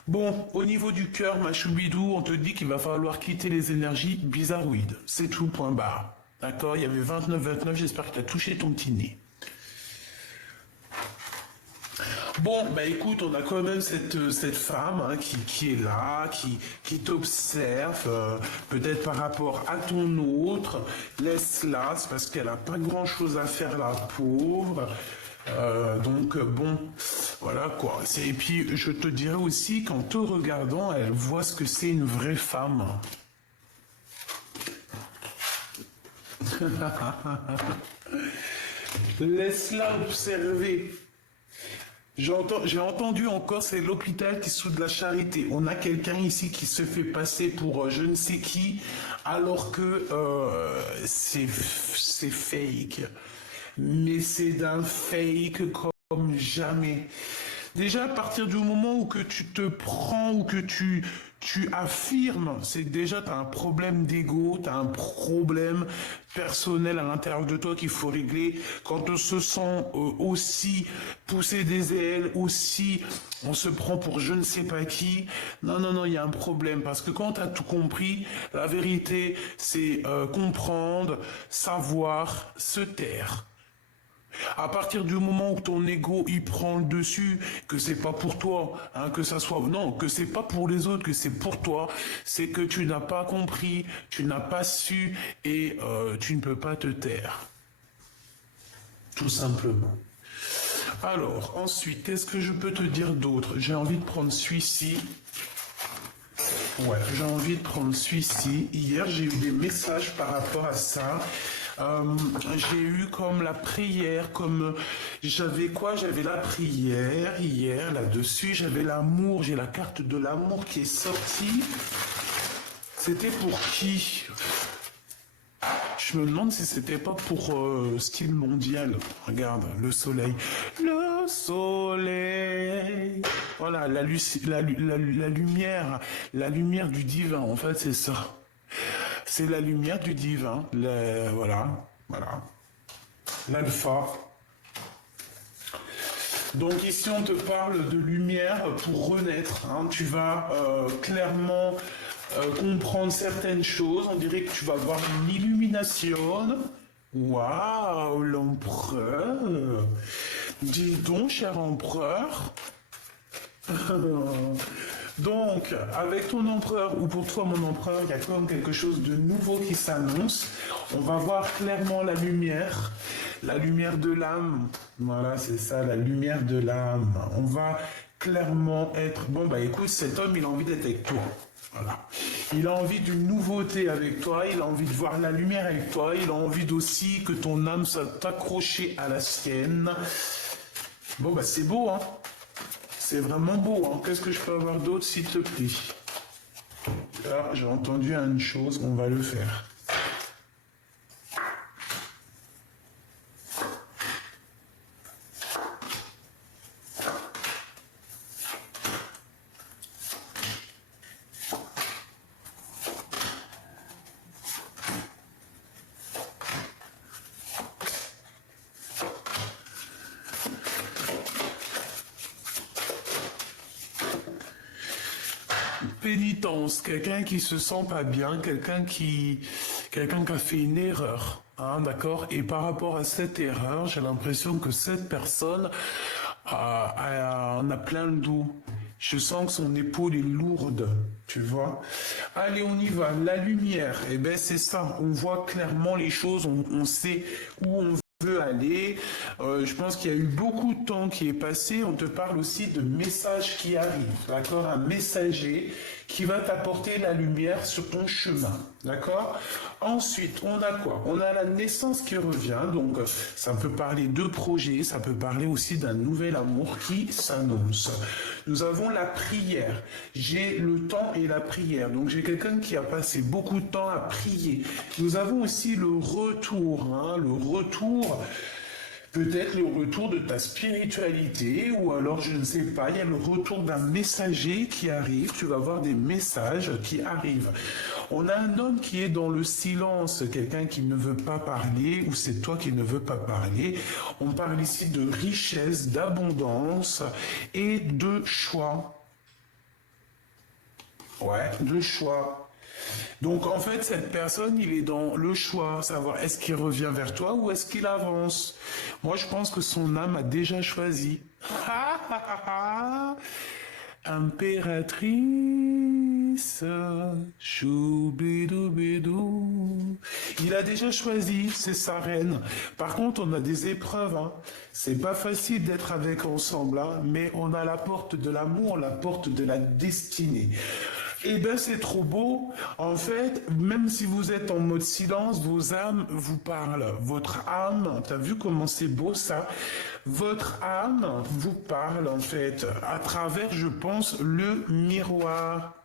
Bon, au niveau du cœur, ma choubidou, on te dit qu'il va falloir quitter les énergies bizarroïdes. C'est tout, point barre. D'accord? Il y avait 29, j'espère que tu as touché ton petit nez. Bon, bah écoute, on a quand même cette femme, hein, qui est là, qui t'observe, peut-être par rapport à ton autre. Laisse-la, c'est parce qu'elle a pas grand-chose à faire, la pauvre. Donc bon, voilà quoi. Et puis je te dirais aussi qu'en te regardant, elle voit ce que c'est une vraie femme. Laisse-la observer. J'ai entendu encore, c'est l'hôpital qui soude la charité. On a quelqu'un ici qui se fait passer pour je ne sais qui, alors que c'est fake. Mais c'est d'un fake comme jamais. Déjà, à partir du moment où que tu te prends ou que tu affirmes, c'est que déjà tu as un problème d'ego, tu as un problème personnel à l'intérieur de toi qu'il faut régler. Quand on se sent aussi pousser des ailes, aussi on se prend pour je ne sais pas qui, non, il y a un problème. Parce que quand tu as tout compris, la vérité, c'est comprendre, savoir, se taire. À partir du moment où ton ego il prend le dessus, que c'est pas pour toi, hein, que ça soit non, que c'est pas pour les autres, que c'est pour toi, c'est que tu n'as pas compris, tu n'as pas su et tu ne peux pas te taire, tout simplement. Alors ensuite, qu'est-ce que je peux te dire d'autre? J'ai envie de prendre celui-ci. Ouais, j'ai envie de prendre celui-ci. Hier, j'ai eu des messages par rapport à ça. J'ai eu comme la prière, comme j'avais quoi? J'avais la prière hier là-dessus, j'avais l'amour, j'ai la carte de l'amour qui est sortie. C'était pour qui? Je me demande si c'était pas pour style mondial. Regarde, le soleil. Le soleil. Voilà, la lumière du divin, en fait, c'est ça. C'est la lumière du divin. Voilà. L'alpha. Donc ici, on te parle de lumière pour renaître. Hein. Tu vas clairement comprendre certaines choses. On dirait que tu vas avoir une illumination. Waouh, l'empereur. Dis donc, cher empereur. Donc, avec ton empereur, ou pour toi mon empereur, il y a quand même quelque chose de nouveau qui s'annonce. On va voir clairement la lumière de l'âme. Voilà, c'est ça, la lumière de l'âme. On va clairement être... Bon, bah écoute, cet homme, il a envie d'être avec toi. Voilà. Il a envie d'une nouveauté avec toi, il a envie de voir la lumière avec toi, il a envie aussi que ton âme soit accrochée à la sienne. Bon, bah c'est beau, hein. C'est vraiment beau, hein. Qu'est-ce que je peux avoir d'autre, s'il te plaît? Là, j'ai entendu une chose, on va le faire. Pénitence, quelqu'un qui se sent pas bien, quelqu'un qui a fait une erreur, hein, d'accord? Et par rapport à cette erreur, j'ai l'impression que cette personne en a plein le dos. Je sens que son épaule est lourde, tu vois. Allez, on y va. La lumière, eh ben c'est ça. On voit clairement les choses, on sait où on veut aller. Je pense qu'il y a eu beaucoup de temps qui est passé. On te parle aussi de messages qui arrivent, d'accord? Un messager qui va t'apporter la lumière sur ton chemin, d'accord? Ensuite, on a quoi? On a la naissance qui revient, donc ça peut parler de projets, ça peut parler aussi d'un nouvel amour qui s'annonce. Nous avons la prière. J'ai le temps et la prière, donc j'ai quelqu'un qui a passé beaucoup de temps à prier. Nous avons aussi le retour, hein, le retour... Peut-être le retour de ta spiritualité, ou alors je ne sais pas, il y a le retour d'un messager qui arrive, tu vas voir des messages qui arrivent. On a un homme qui est dans le silence, quelqu'un qui ne veut pas parler, ou c'est toi qui ne veux pas parler. On parle ici de richesse, d'abondance et de choix. Ouais, de choix. Donc en fait, cette personne, il est dans le choix, savoir est-ce qu'il revient vers toi ou est-ce qu'il avance. Moi, je pense que son âme a déjà choisi. Impératrice, choubidoubidou. Il a déjà choisi, c'est sa reine. Par contre, on a des épreuves. Hein. C'est pas facile d'être avec ensemble, hein, mais on a la porte de l'amour, la porte de la destinée. Eh bien, c'est trop beau. En fait, même si vous êtes en mode silence, vos âmes vous parlent. Votre âme, t'as vu comment c'est beau ça? Votre âme vous parle, en fait, à travers, je pense, le miroir.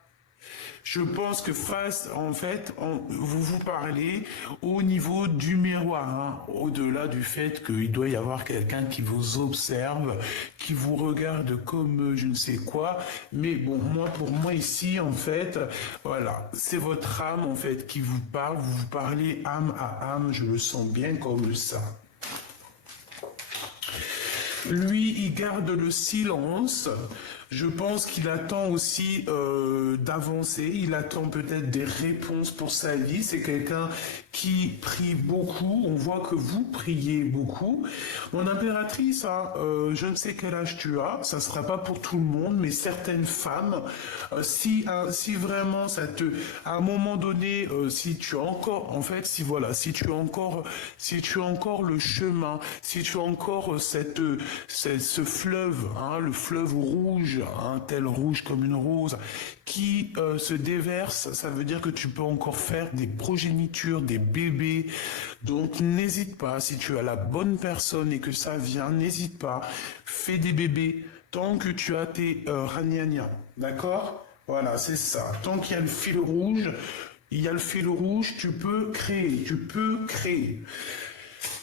Je pense que face, en fait, vous vous parlez au niveau du miroir, hein, au-delà du fait qu'il doit y avoir quelqu'un qui vous observe, qui vous regarde comme je ne sais quoi. Mais bon, pour moi ici, en fait, voilà, c'est votre âme, en fait, qui vous parle. Vous vous parlez âme à âme, je le sens bien comme ça. Lui, il garde le silence. Je pense qu'il attend aussi d'avancer. Il attend peut-être des réponses pour sa vie. C'est quelqu'un qui prie beaucoup. On voit que vous priez beaucoup. Mon impératrice, hein, je ne sais quel âge tu as. Ça ne sera pas pour tout le monde, mais certaines femmes, si vraiment ça te, à un moment donné, si tu as encore, en fait, si tu as encore le chemin, si tu as encore ce fleuve, hein, le fleuve rouge, un tel rouge comme une rose, qui se déverse, ça veut dire que tu peux encore faire des progénitures, des bébés. Donc n'hésite pas, si tu as la bonne personne et que ça vient, n'hésite pas, fais des bébés tant que tu as tes ragnagnas, d'accord? Voilà, c'est ça. Tant qu'il y a le fil rouge, tu peux créer.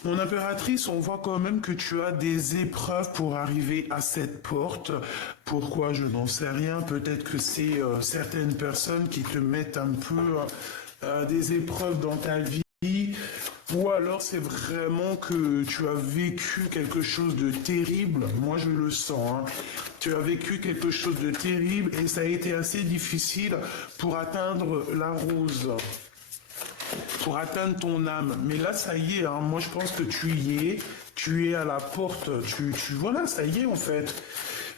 Mon impératrice, on voit quand même que tu as des épreuves pour arriver à cette porte. Pourquoi? Je n'en sais rien. Peut-être que c'est certaines personnes qui te mettent un peu des épreuves dans ta vie. Ou alors c'est vraiment que tu as vécu quelque chose de terrible, moi je le sens, hein. Tu as vécu quelque chose de terrible et ça a été assez difficile pour atteindre la rose, pour atteindre ton âme. Mais là ça y est, hein, moi je pense que tu es à la porte, voilà, ça y est en fait.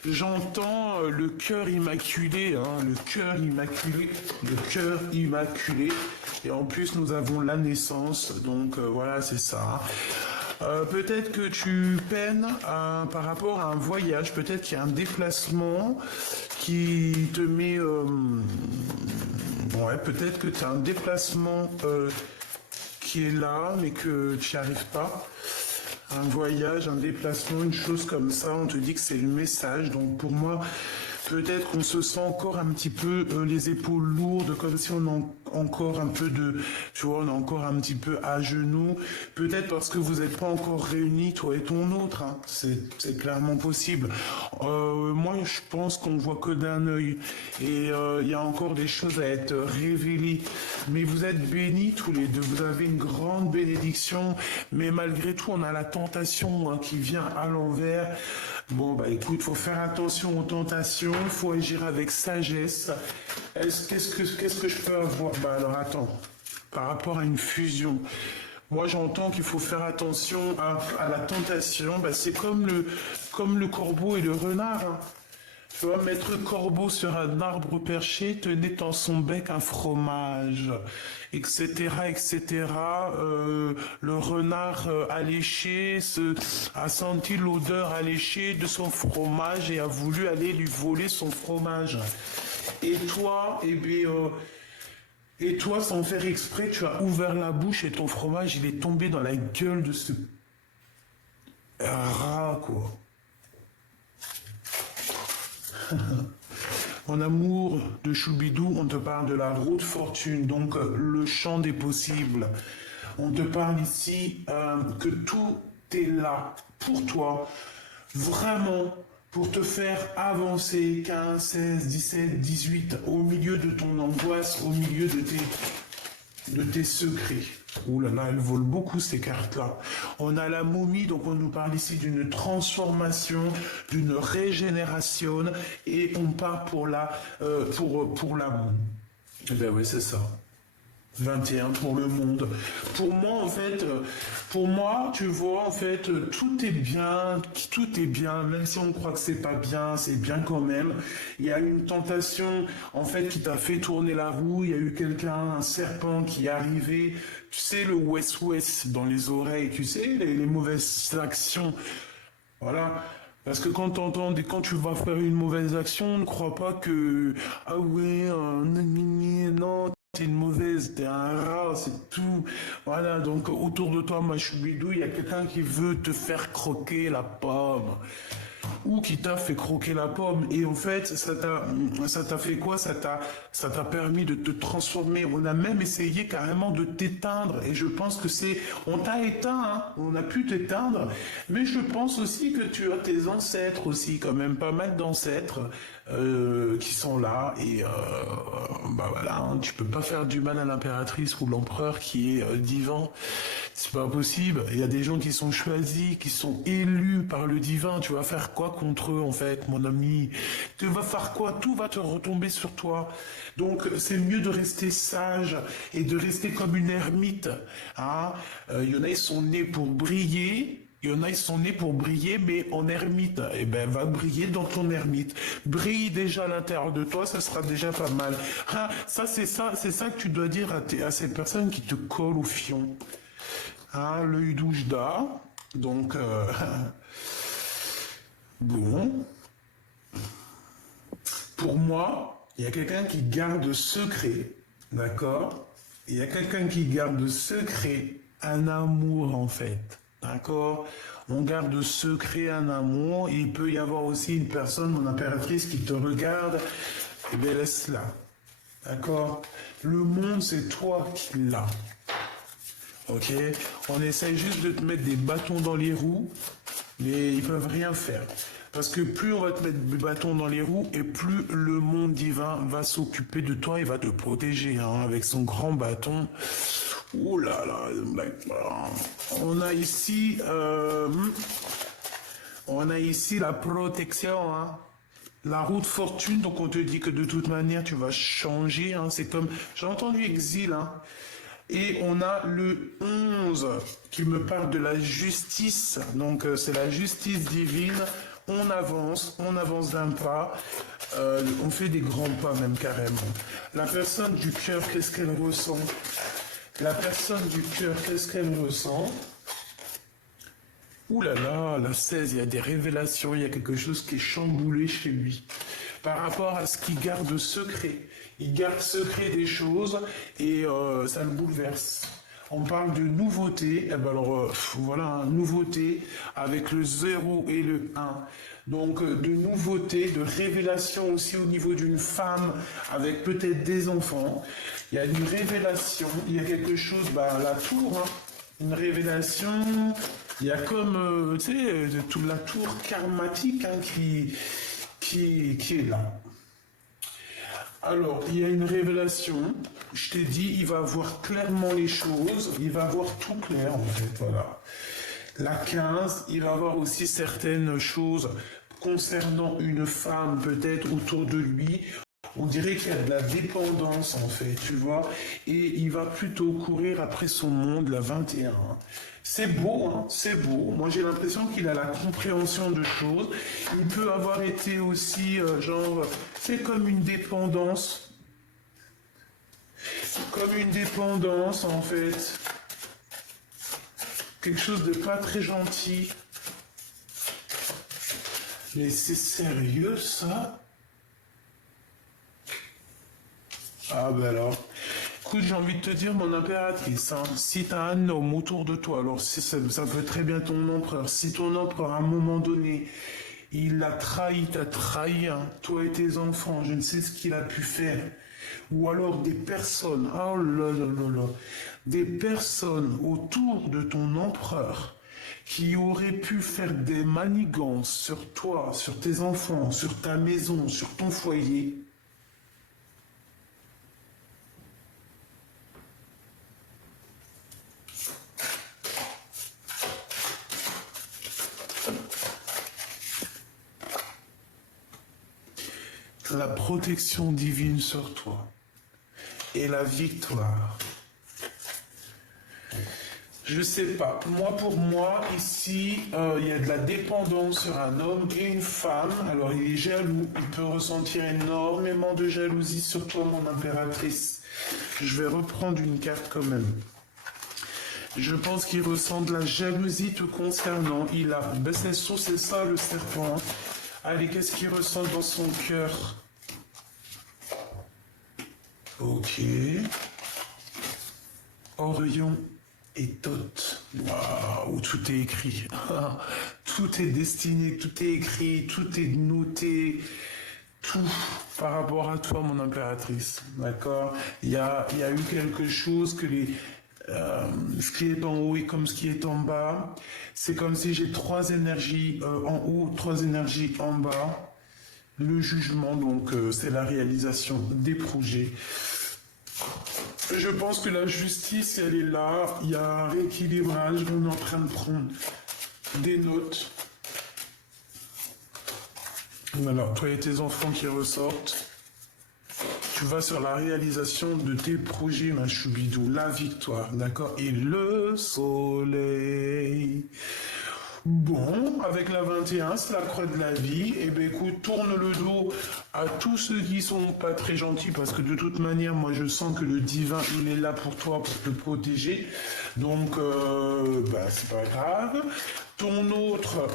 J'entends le cœur immaculé, hein, le cœur immaculé, le cœur immaculé. Et en plus, nous avons la naissance, donc voilà, c'est ça. Peut-être que tu peines par rapport à un voyage, peut-être qu'il y a un déplacement qui te met... ouais, peut-être que tu as un déplacement qui est là, mais que tu n'y arrives pas. Un voyage, un déplacement, une chose comme ça, on te dit que c'est le message. Donc pour moi, peut-être qu'on se sent encore un petit peu les épaules lourdes, comme si on a encore un peu de, tu vois, on est encore un petit peu à genoux. Peut-être parce que vous n'êtes pas encore réunis, toi et ton autre, hein. C'est clairement possible. Moi, je pense qu'on voit que d'un œil. Et il y a encore des choses à être révélées. Mais vous êtes bénis tous les deux. Vous avez une grande bénédiction. Mais malgré tout, on a la tentation, hein, qui vient à l'envers. Bon, bah écoute, faut faire attention aux tentations, faut agir avec sagesse. Qu'est-ce que je peux avoir? Bah alors attends, par rapport à une fusion, moi j'entends qu'il faut faire attention à la tentation. Bah, c'est comme le corbeau et le renard, hein. Tu vois, maître corbeau sur un arbre perché tenait en son bec un fromage, etc., etc. Le renard alléché a senti l'odeur alléchée de son fromage et a voulu aller lui voler son fromage. Et toi, et toi, sans faire exprès, tu as ouvert la bouche et ton fromage, il est tombé dans la gueule de ce rat, quoi. En amour de Choubidou, on te parle de la route fortune, donc le champ des possibles. On te parle ici que tout est là pour toi, vraiment pour te faire avancer 15, 16, 17, 18, au milieu de ton angoisse, au milieu de tes secrets. Ouh là là, elles volent beaucoup ces cartes-là. On a la momie, donc on nous parle ici d'une transformation, d'une régénération, et on part pour pour l'amour. Eh ben oui, c'est ça. 21 pour le monde. Pour moi, en fait, tu vois, en fait, tout est bien, même si on croit que c'est pas bien, c'est bien quand même. Il y a une tentation, en fait, qui t'a fait tourner la roue, il y a eu quelqu'un, un serpent qui est arrivé, tu sais, le West-West dans les oreilles, tu sais, les mauvaises actions. Voilà. Parce que quand tu vas faire une mauvaise action, ne crois pas que, ah ouais, non, t'es une mauvaise, t'es un rat, c'est tout. Voilà, donc autour de toi, ma choubidou, il y a quelqu'un qui veut te faire croquer la pomme. Ou qui t'a fait croquer la pomme. Et en fait, ça t'a fait quoi? Ça t'a permis de te transformer. On a même essayé carrément de t'éteindre. Et je pense que on t'a éteint, hein. On a pu t'éteindre. Mais je pense aussi que tu as tes ancêtres aussi, quand même, pas mal d'ancêtres, qui sont là. Et, bah voilà, hein, tu peux pas faire du mal à l'impératrice ou l'empereur qui est divin. C'est pas possible. Il y a des gens qui sont choisis, qui sont élus par le divin. Tu vas faire quoi contre eux, en fait, mon ami? Tu vas faire quoi? Tout va te retomber sur toi. Donc, c'est mieux de rester sage et de rester comme une ermite. Hein. Il y en a, ils sont nés pour briller. Il y en a, ils sont nés pour briller, mais en ermite. Eh ben, va briller dans ton ermite. Brille déjà à l'intérieur de toi, ça sera déjà pas mal. Hein, c'est ça que tu dois dire à cette personne qui te colle au fion. Hein, l'œil d'Oujda. Donc, bon. Pour moi, il y a quelqu'un qui garde secret. D'accord? Il y a quelqu'un qui garde secret un amour, en fait. D'accord? On garde secret un amour. Il peut y avoir aussi une personne, mon impératrice, qui te regarde. Eh bien, laisse-la. D'accord? Le monde, c'est toi qui l'as. Ok? On essaye juste de te mettre des bâtons dans les roues, mais ils peuvent rien faire. Parce que plus on va te mettre des bâtons dans les roues, et plus le monde divin va s'occuper de toi et va te protéger, hein, avec son grand bâton. Ouh là là, on a ici la protection, hein. La route fortune, donc on te dit que de toute manière tu vas changer, hein. C'est comme, j'ai entendu exil, hein. Et on a le 11 qui me parle de la justice, donc c'est la justice divine. On avance d'un pas, on fait des grands pas même carrément. La personne du cœur, qu'est-ce qu'elle ressent? La personne du cœur, qu'est-ce qu'elle ressent? Ouh là là, la 16, il y a des révélations, il y a quelque chose qui est chamboulé chez lui. Par rapport à ce qu'il garde secret. Il garde secret des choses et ça le bouleverse. On parle de nouveauté, eh ben alors voilà, nouveauté avec le 0 et le 1. Donc de nouveauté, de révélation aussi au niveau d'une femme avec peut-être des enfants. Il y a une révélation, il y a quelque chose, la tour, hein, une révélation. Il y a comme, tu sais, toute la tour karmatique, hein, qui est là. Alors, il y a une révélation. Je t'ai dit, il va voir clairement les choses. Il va voir tout clair, en fait, voilà. La 15, il va voir aussi certaines choses concernant une femme, peut-être, autour de lui. On dirait qu'il y a de la dépendance, en fait, tu vois. Et il va plutôt courir après son monde, la 21. C'est beau, hein, c'est beau. Moi, j'ai l'impression qu'il a la compréhension de choses. Il peut avoir été aussi, c'est comme une dépendance. Comme une dépendance, en fait. Quelque chose de pas très gentil. Mais c'est sérieux, ça? Ah ben alors, écoute, j'ai envie de te dire, mon impératrice, hein, si tu as un homme autour de toi, alors si ça peut être très bien ton empereur, si ton empereur à un moment donné, il a trahi, t'as trahi, hein, toi et tes enfants, je ne sais ce qu'il a pu faire, ou alors des personnes, oh là là là là, des personnes autour de ton empereur qui auraient pu faire des manigances sur toi, sur tes enfants, sur ta maison, sur ton foyer. La protection divine sur toi et la victoire. Je sais pas. Moi, pour moi, ici, il y a de la dépendance sur un homme et une femme. Alors, il est jaloux. Il peut ressentir énormément de jalousie sur toi, mon impératrice. Je vais reprendre une carte quand même. Je pense qu'il ressent de la jalousie te concernant. Il a... Ben, c'est ça, le serpent. Allez, qu'est-ce qu'il ressent dans son cœur? Ok. Orion et Thoth. Waouh, tout est écrit. Tout est destiné, tout est écrit, tout est noté. Tout par rapport à toi, mon impératrice. D'accord? Il y a eu quelque chose que ce qui est en haut est comme ce qui est en bas. C'est comme si j'ai trois énergies en haut, trois énergies en bas. Le jugement, donc, c'est la réalisation des projets. Je pense que la justice, elle est là. Il y a un rééquilibrage. On est en train de prendre des notes. Voilà, toi et tes enfants qui ressortent. Tu vas sur la réalisation de tes projets, ma choubidou, la victoire, d'accord? Et le soleil. Bon, avec la 21, c'est la croix de la vie. Eh bien, écoute, tourne le dos à tous ceux qui sont pas très gentils, parce que de toute manière, moi, je sens que le divin, il est là pour toi, pour te protéger. Donc, c'est pas grave. Ton autre,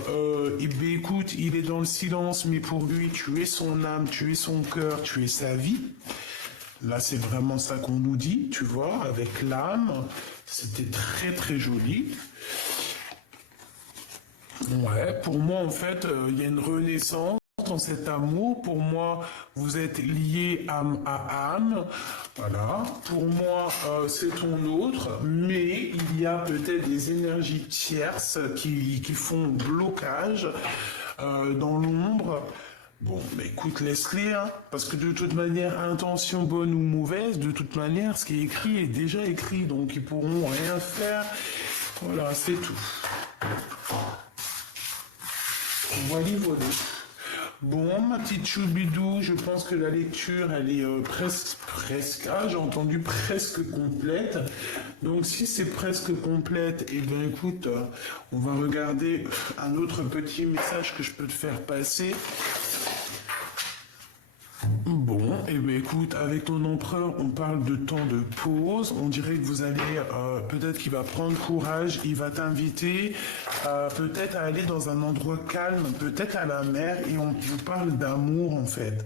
eh bien, écoute, il est dans le silence, mais pour lui, tu es son âme, tu es son cœur, tu es sa vie. Là, c'est vraiment ça qu'on nous dit, tu vois, avec l'âme. C'était très, très joli. Ouais, pour moi, en fait, il y a une renaissance dans cet amour. Pour moi, vous êtes liés âme à âme. Voilà. Pour moi, c'est ton autre. Mais il y a peut-être des énergies tierces qui font blocage dans l'ombre. Bon, bah écoute, laisse-les, hein, parce que de toute manière, intention bonne ou mauvaise, de toute manière, ce qui est écrit est déjà écrit, donc ils pourront rien faire. Voilà, c'est tout. Voilà, voilà. Bon, ma petite choubidou, je pense que la lecture, elle est presque, j'ai entendu presque complète. Donc si c'est presque complète, eh bien écoute, on va regarder un autre petit message que je peux te faire passer. Bon, et bien écoute, avec ton empereur, on parle de temps de pause. On dirait que vous allez, peut-être qu'il va prendre courage, il va t'inviter peut-être à aller dans un endroit calme, peut-être à la mer, et on vous parle d'amour en fait.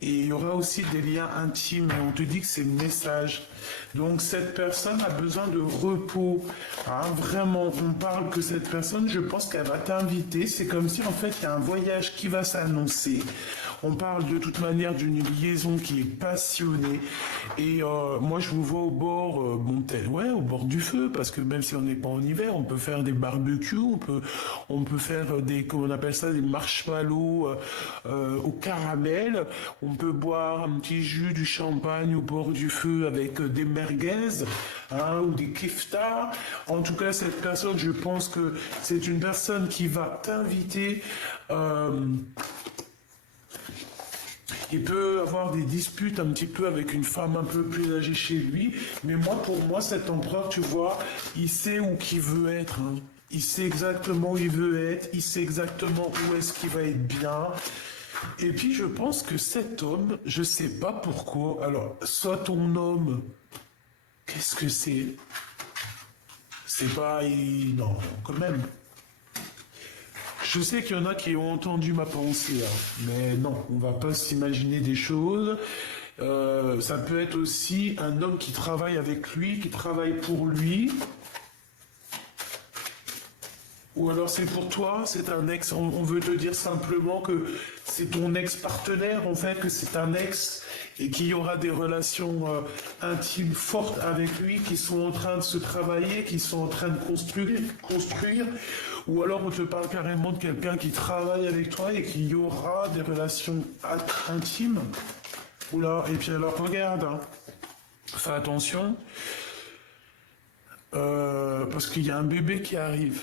Et il y aura aussi des liens intimes, et on te dit que c'est le message. Donc cette personne a besoin de repos. Hein, vraiment, on parle que cette personne, je pense qu'elle va t'inviter. C'est comme si en fait il y a un voyage qui va s'annoncer. On parle de toute manière d'une liaison qui est passionnée. Et moi, je vous vois au bord, au bord du feu, parce que même si on n'est pas en hiver, on peut faire des barbecues, on peut faire des, comment on appelle ça, des marshmallows au caramel. On peut boire un petit jus, du champagne au bord du feu avec des merguez, hein, ou des keftas. En tout cas, cette personne, je pense que c'est une personne qui va t'inviter. Il peut avoir des disputes un petit peu avec une femme un peu plus âgée chez lui, mais pour moi, cet empereur, tu vois, il sait où qu'il veut être. Hein. Il sait exactement où il veut être, il sait exactement où est-ce qu'il va être bien. Et puis, je pense que cet homme, je sais pas pourquoi, alors, soit ton homme, qu'est-ce que c'est? C'est pas... Non, quand même. Je sais qu'il y en a qui ont entendu ma pensée, hein, mais non, on va pas s'imaginer des choses. Ça peut être aussi un homme qui travaille avec lui, qui travaille pour lui. Ou alors c'est pour toi, c'est un ex, on veut te dire simplement que c'est ton ex-partenaire, en fait, que c'est un ex et qu'il y aura des relations intimes fortes avec lui qui sont en train de se travailler, qui sont en train de construire. Ou alors on te parle carrément de quelqu'un qui travaille avec toi et qu'il y aura des relations intimes. Oula, et puis alors regarde, hein. Fais attention, parce qu'il y a un bébé qui arrive.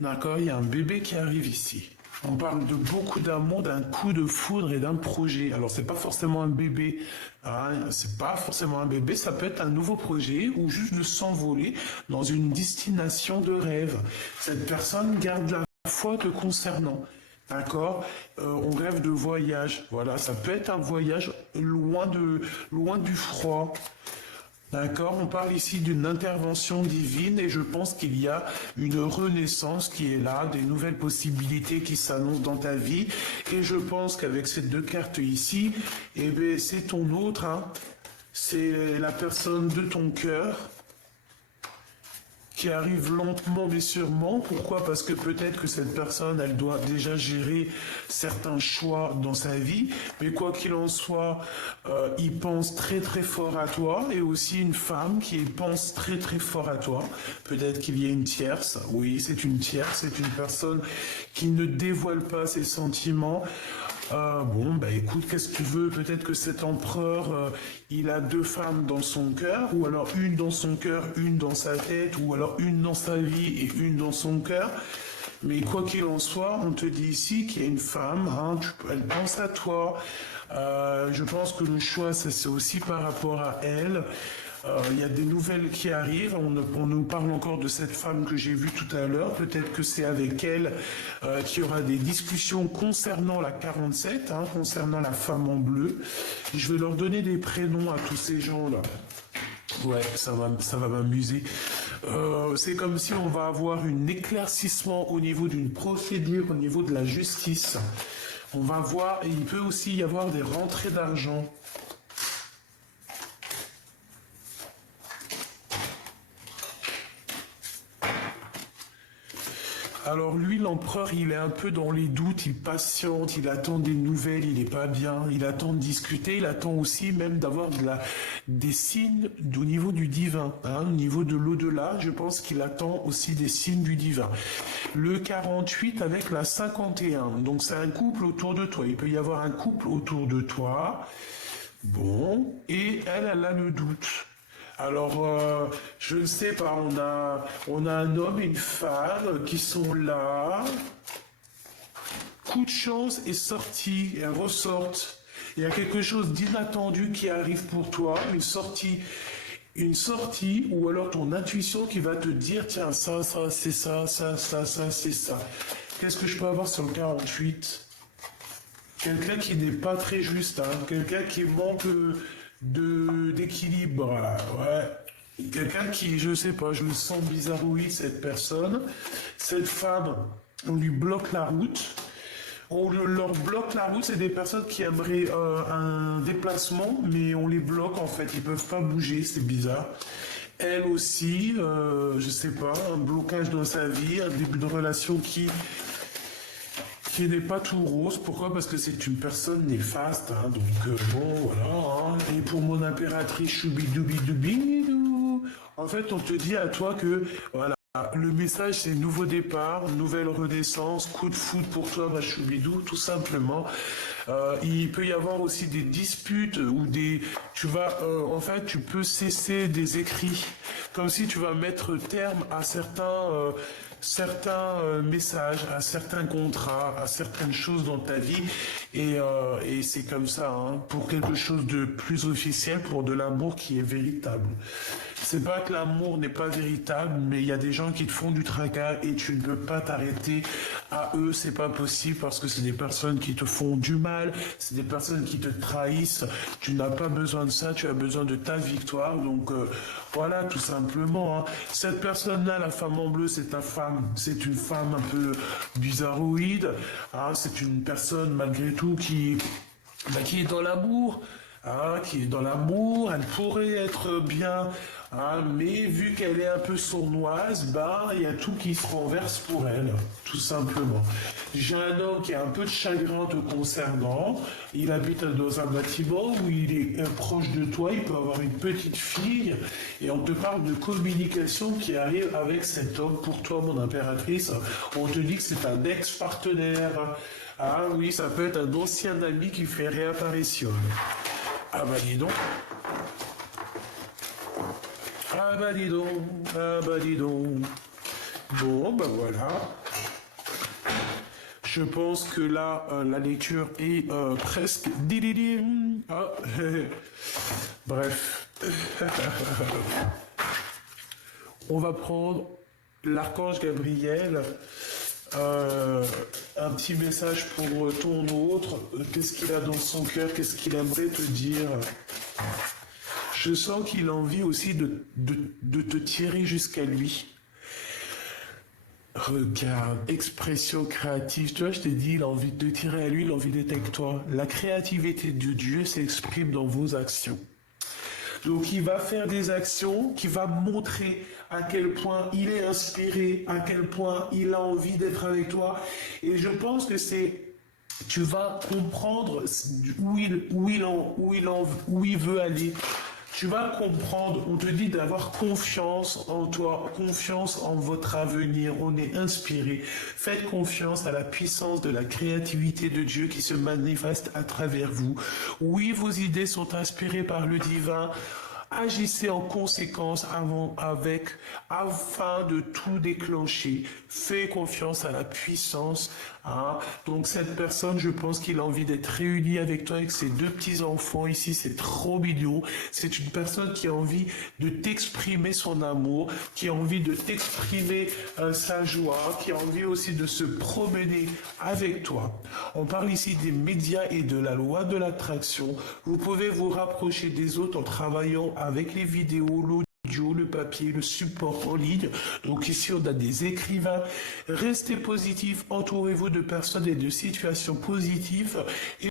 D'accord, il y a un bébé qui arrive ici. On parle de beaucoup d'amour, d'un coup de foudre et d'un projet. Alors c'est pas forcément un bébé, hein, c'est pas forcément un bébé, ça peut être un nouveau projet ou juste de s'envoler dans une destination de rêve. Cette personne garde la foi te concernant. D'accord, on rêve de voyage. Voilà, ça peut être un voyage loin du froid. D'accord, on parle ici d'une intervention divine et je pense qu'il y a une renaissance qui est là, des nouvelles possibilités qui s'annoncent dans ta vie. Et je pense qu'avec ces deux cartes ici, eh bien, c'est ton autre, hein. C'est la personne de ton cœur qui arrive lentement mais sûrement. Pourquoi? Parce que peut-être que cette personne, elle doit déjà gérer certains choix dans sa vie, mais quoi qu'il en soit, il pense très très fort à toi, et aussi une femme qui pense très très fort à toi. Peut-être qu'il y a une tierce, oui, c'est une tierce, c'est une personne qui ne dévoile pas ses sentiments. Écoute, qu'est-ce que tu veux? Peut-être que cet empereur, il a deux femmes dans son cœur, ou alors une dans son cœur, une dans sa tête, ou alors une dans sa vie et une dans son cœur. Mais quoi qu'il en soit, on te dit ici qu'il y a une femme, hein, elle pense à toi. Je pense que le choix, c'est aussi par rapport à elle. Il y a des nouvelles qui arrivent. On nous parle encore de cette femme que j'ai vue tout à l'heure. Peut-être que c'est avec elle qu'il y aura des discussions concernant la 47, hein, concernant la femme en bleu. Je vais leur donner des prénoms à tous ces gens-là. Ouais, ça va m'amuser. C'est comme si on va avoir un éclaircissement au niveau d'une procédure, au niveau de la justice. On va voir, et il peut aussi y avoir des rentrées d'argent. Alors lui, l'empereur, il est un peu dans les doutes, il patiente, il attend des nouvelles, il n'est pas bien, il attend de discuter, il attend aussi même d'avoir des signes au niveau du divin, hein, au niveau de l'au-delà. Je pense qu'il attend aussi des signes du divin. Le 48 avec la 51. Donc c'est un couple autour de toi. Il peut y avoir un couple autour de toi. Bon, et elle a le doute. Alors, je ne sais pas, on a un homme et une femme qui sont là. Coup de chance est sorti, elles ressortent. Il y a quelque chose d'inattendu qui arrive pour toi, une sortie, ou alors ton intuition qui va te dire, tiens, ça, c'est ça, c'est ça. Qu'est-ce que je peux avoir sur le 48? Quelqu'un qui n'est pas très juste, hein, quelqu'un qui manque d'équilibre, ouais. Quelqu'un qui, je sais pas, je le sens bizarroïde, cette personne. Cette femme, on lui bloque la route. On leur bloque la route, c'est des personnes qui aimeraient un déplacement, mais on les bloque en fait, ils peuvent pas bouger, c'est bizarre. Elle aussi, je sais pas, un blocage dans sa vie, un début de relation qui n'est pas tout rose. Pourquoi? Parce que c'est une personne néfaste, hein, donc bon, voilà. Hein. Et pour mon impératrice, choubidoubidoubidoubidou, en fait, on te dit à toi que, voilà, le message, c'est nouveau départ, nouvelle renaissance, coup de foudre pour toi, ma choubidou, tout simplement. Il peut y avoir aussi des disputes ou en fait, tu peux cesser des écrits, comme si tu vas mettre terme à certains messages, à certains contrats, à certaines choses dans ta vie, et c'est comme ça, hein, pour quelque chose de plus officiel, pour de l'amour qui est véritable. C'est pas que l'amour n'est pas véritable, mais il y a des gens qui te font du tracas et tu ne peux pas t'arrêter à eux, c'est pas possible parce que c'est des personnes qui te font du mal, c'est des personnes qui te trahissent, tu n'as pas besoin de ça, tu as besoin de ta victoire, donc voilà, tout simplement. Hein. Cette personne-là, la femme en bleu, c'est ta femme, c'est une femme un peu bizarroïde, hein, c'est une personne malgré tout qui est dans l'amour. Ah, qui est dans l'amour, elle pourrait être bien, ah, mais vu qu'elle est un peu sournoise, il y a tout qui se renverse pour elle, tout simplement. J'ai un homme qui a un peu de chagrin te concernant, il habite dans un bâtiment où il est proche de toi, il peut avoir une petite fille, et on te parle de communication qui arrive avec cet homme pour toi, mon impératrice. On te dit que c'est un ex-partenaire. Ah oui, ça peut être un ancien ami qui fait réapparition. Ah bah dis donc. Ah bah dis donc. Ah bah dis donc. Bon, bah voilà. Je pense que là, la lecture est presque... Ah, bref. On va prendre l'archange Gabriel. Un petit message pour ton autre. Qu'est-ce qu'il a dans son cœur? Qu'est-ce qu'il aimerait te dire? Je sens qu'il a envie aussi de te tirer jusqu'à lui. Regarde, expression créative. Tu vois, je t'ai dit, il a envie de te tirer à lui, il a envie d'être avec toi. La créativité de Dieu s'exprime dans vos actions. Donc il va faire des actions qui va montrer à quel point il est inspiré, à quel point il a envie d'être avec toi. Et je pense que tu vas comprendre où il veut aller. Tu vas comprendre, on te dit d'avoir confiance en toi, confiance en votre avenir, on est inspiré. Faites confiance à la puissance de la créativité de Dieu qui se manifeste à travers vous. Oui, vos idées sont inspirées par le divin. Agissez en conséquence afin de tout déclencher. Fais confiance à la puissance. Hein. Donc cette personne, je pense qu'il a envie d'être réuni avec toi, avec ses deux petits-enfants ici. C'est trop mignon. C'est une personne qui a envie de t'exprimer son amour, qui a envie de t'exprimer sa joie, qui a envie aussi de se promener avec toi. On parle ici des médias et de la loi de l'attraction. Vous pouvez vous rapprocher des autres en travaillant avec les vidéos, l'audio, le papier, le support en ligne. Donc ici, on a des écrivains. Restez positifs, entourez-vous de personnes et de situations positives. Et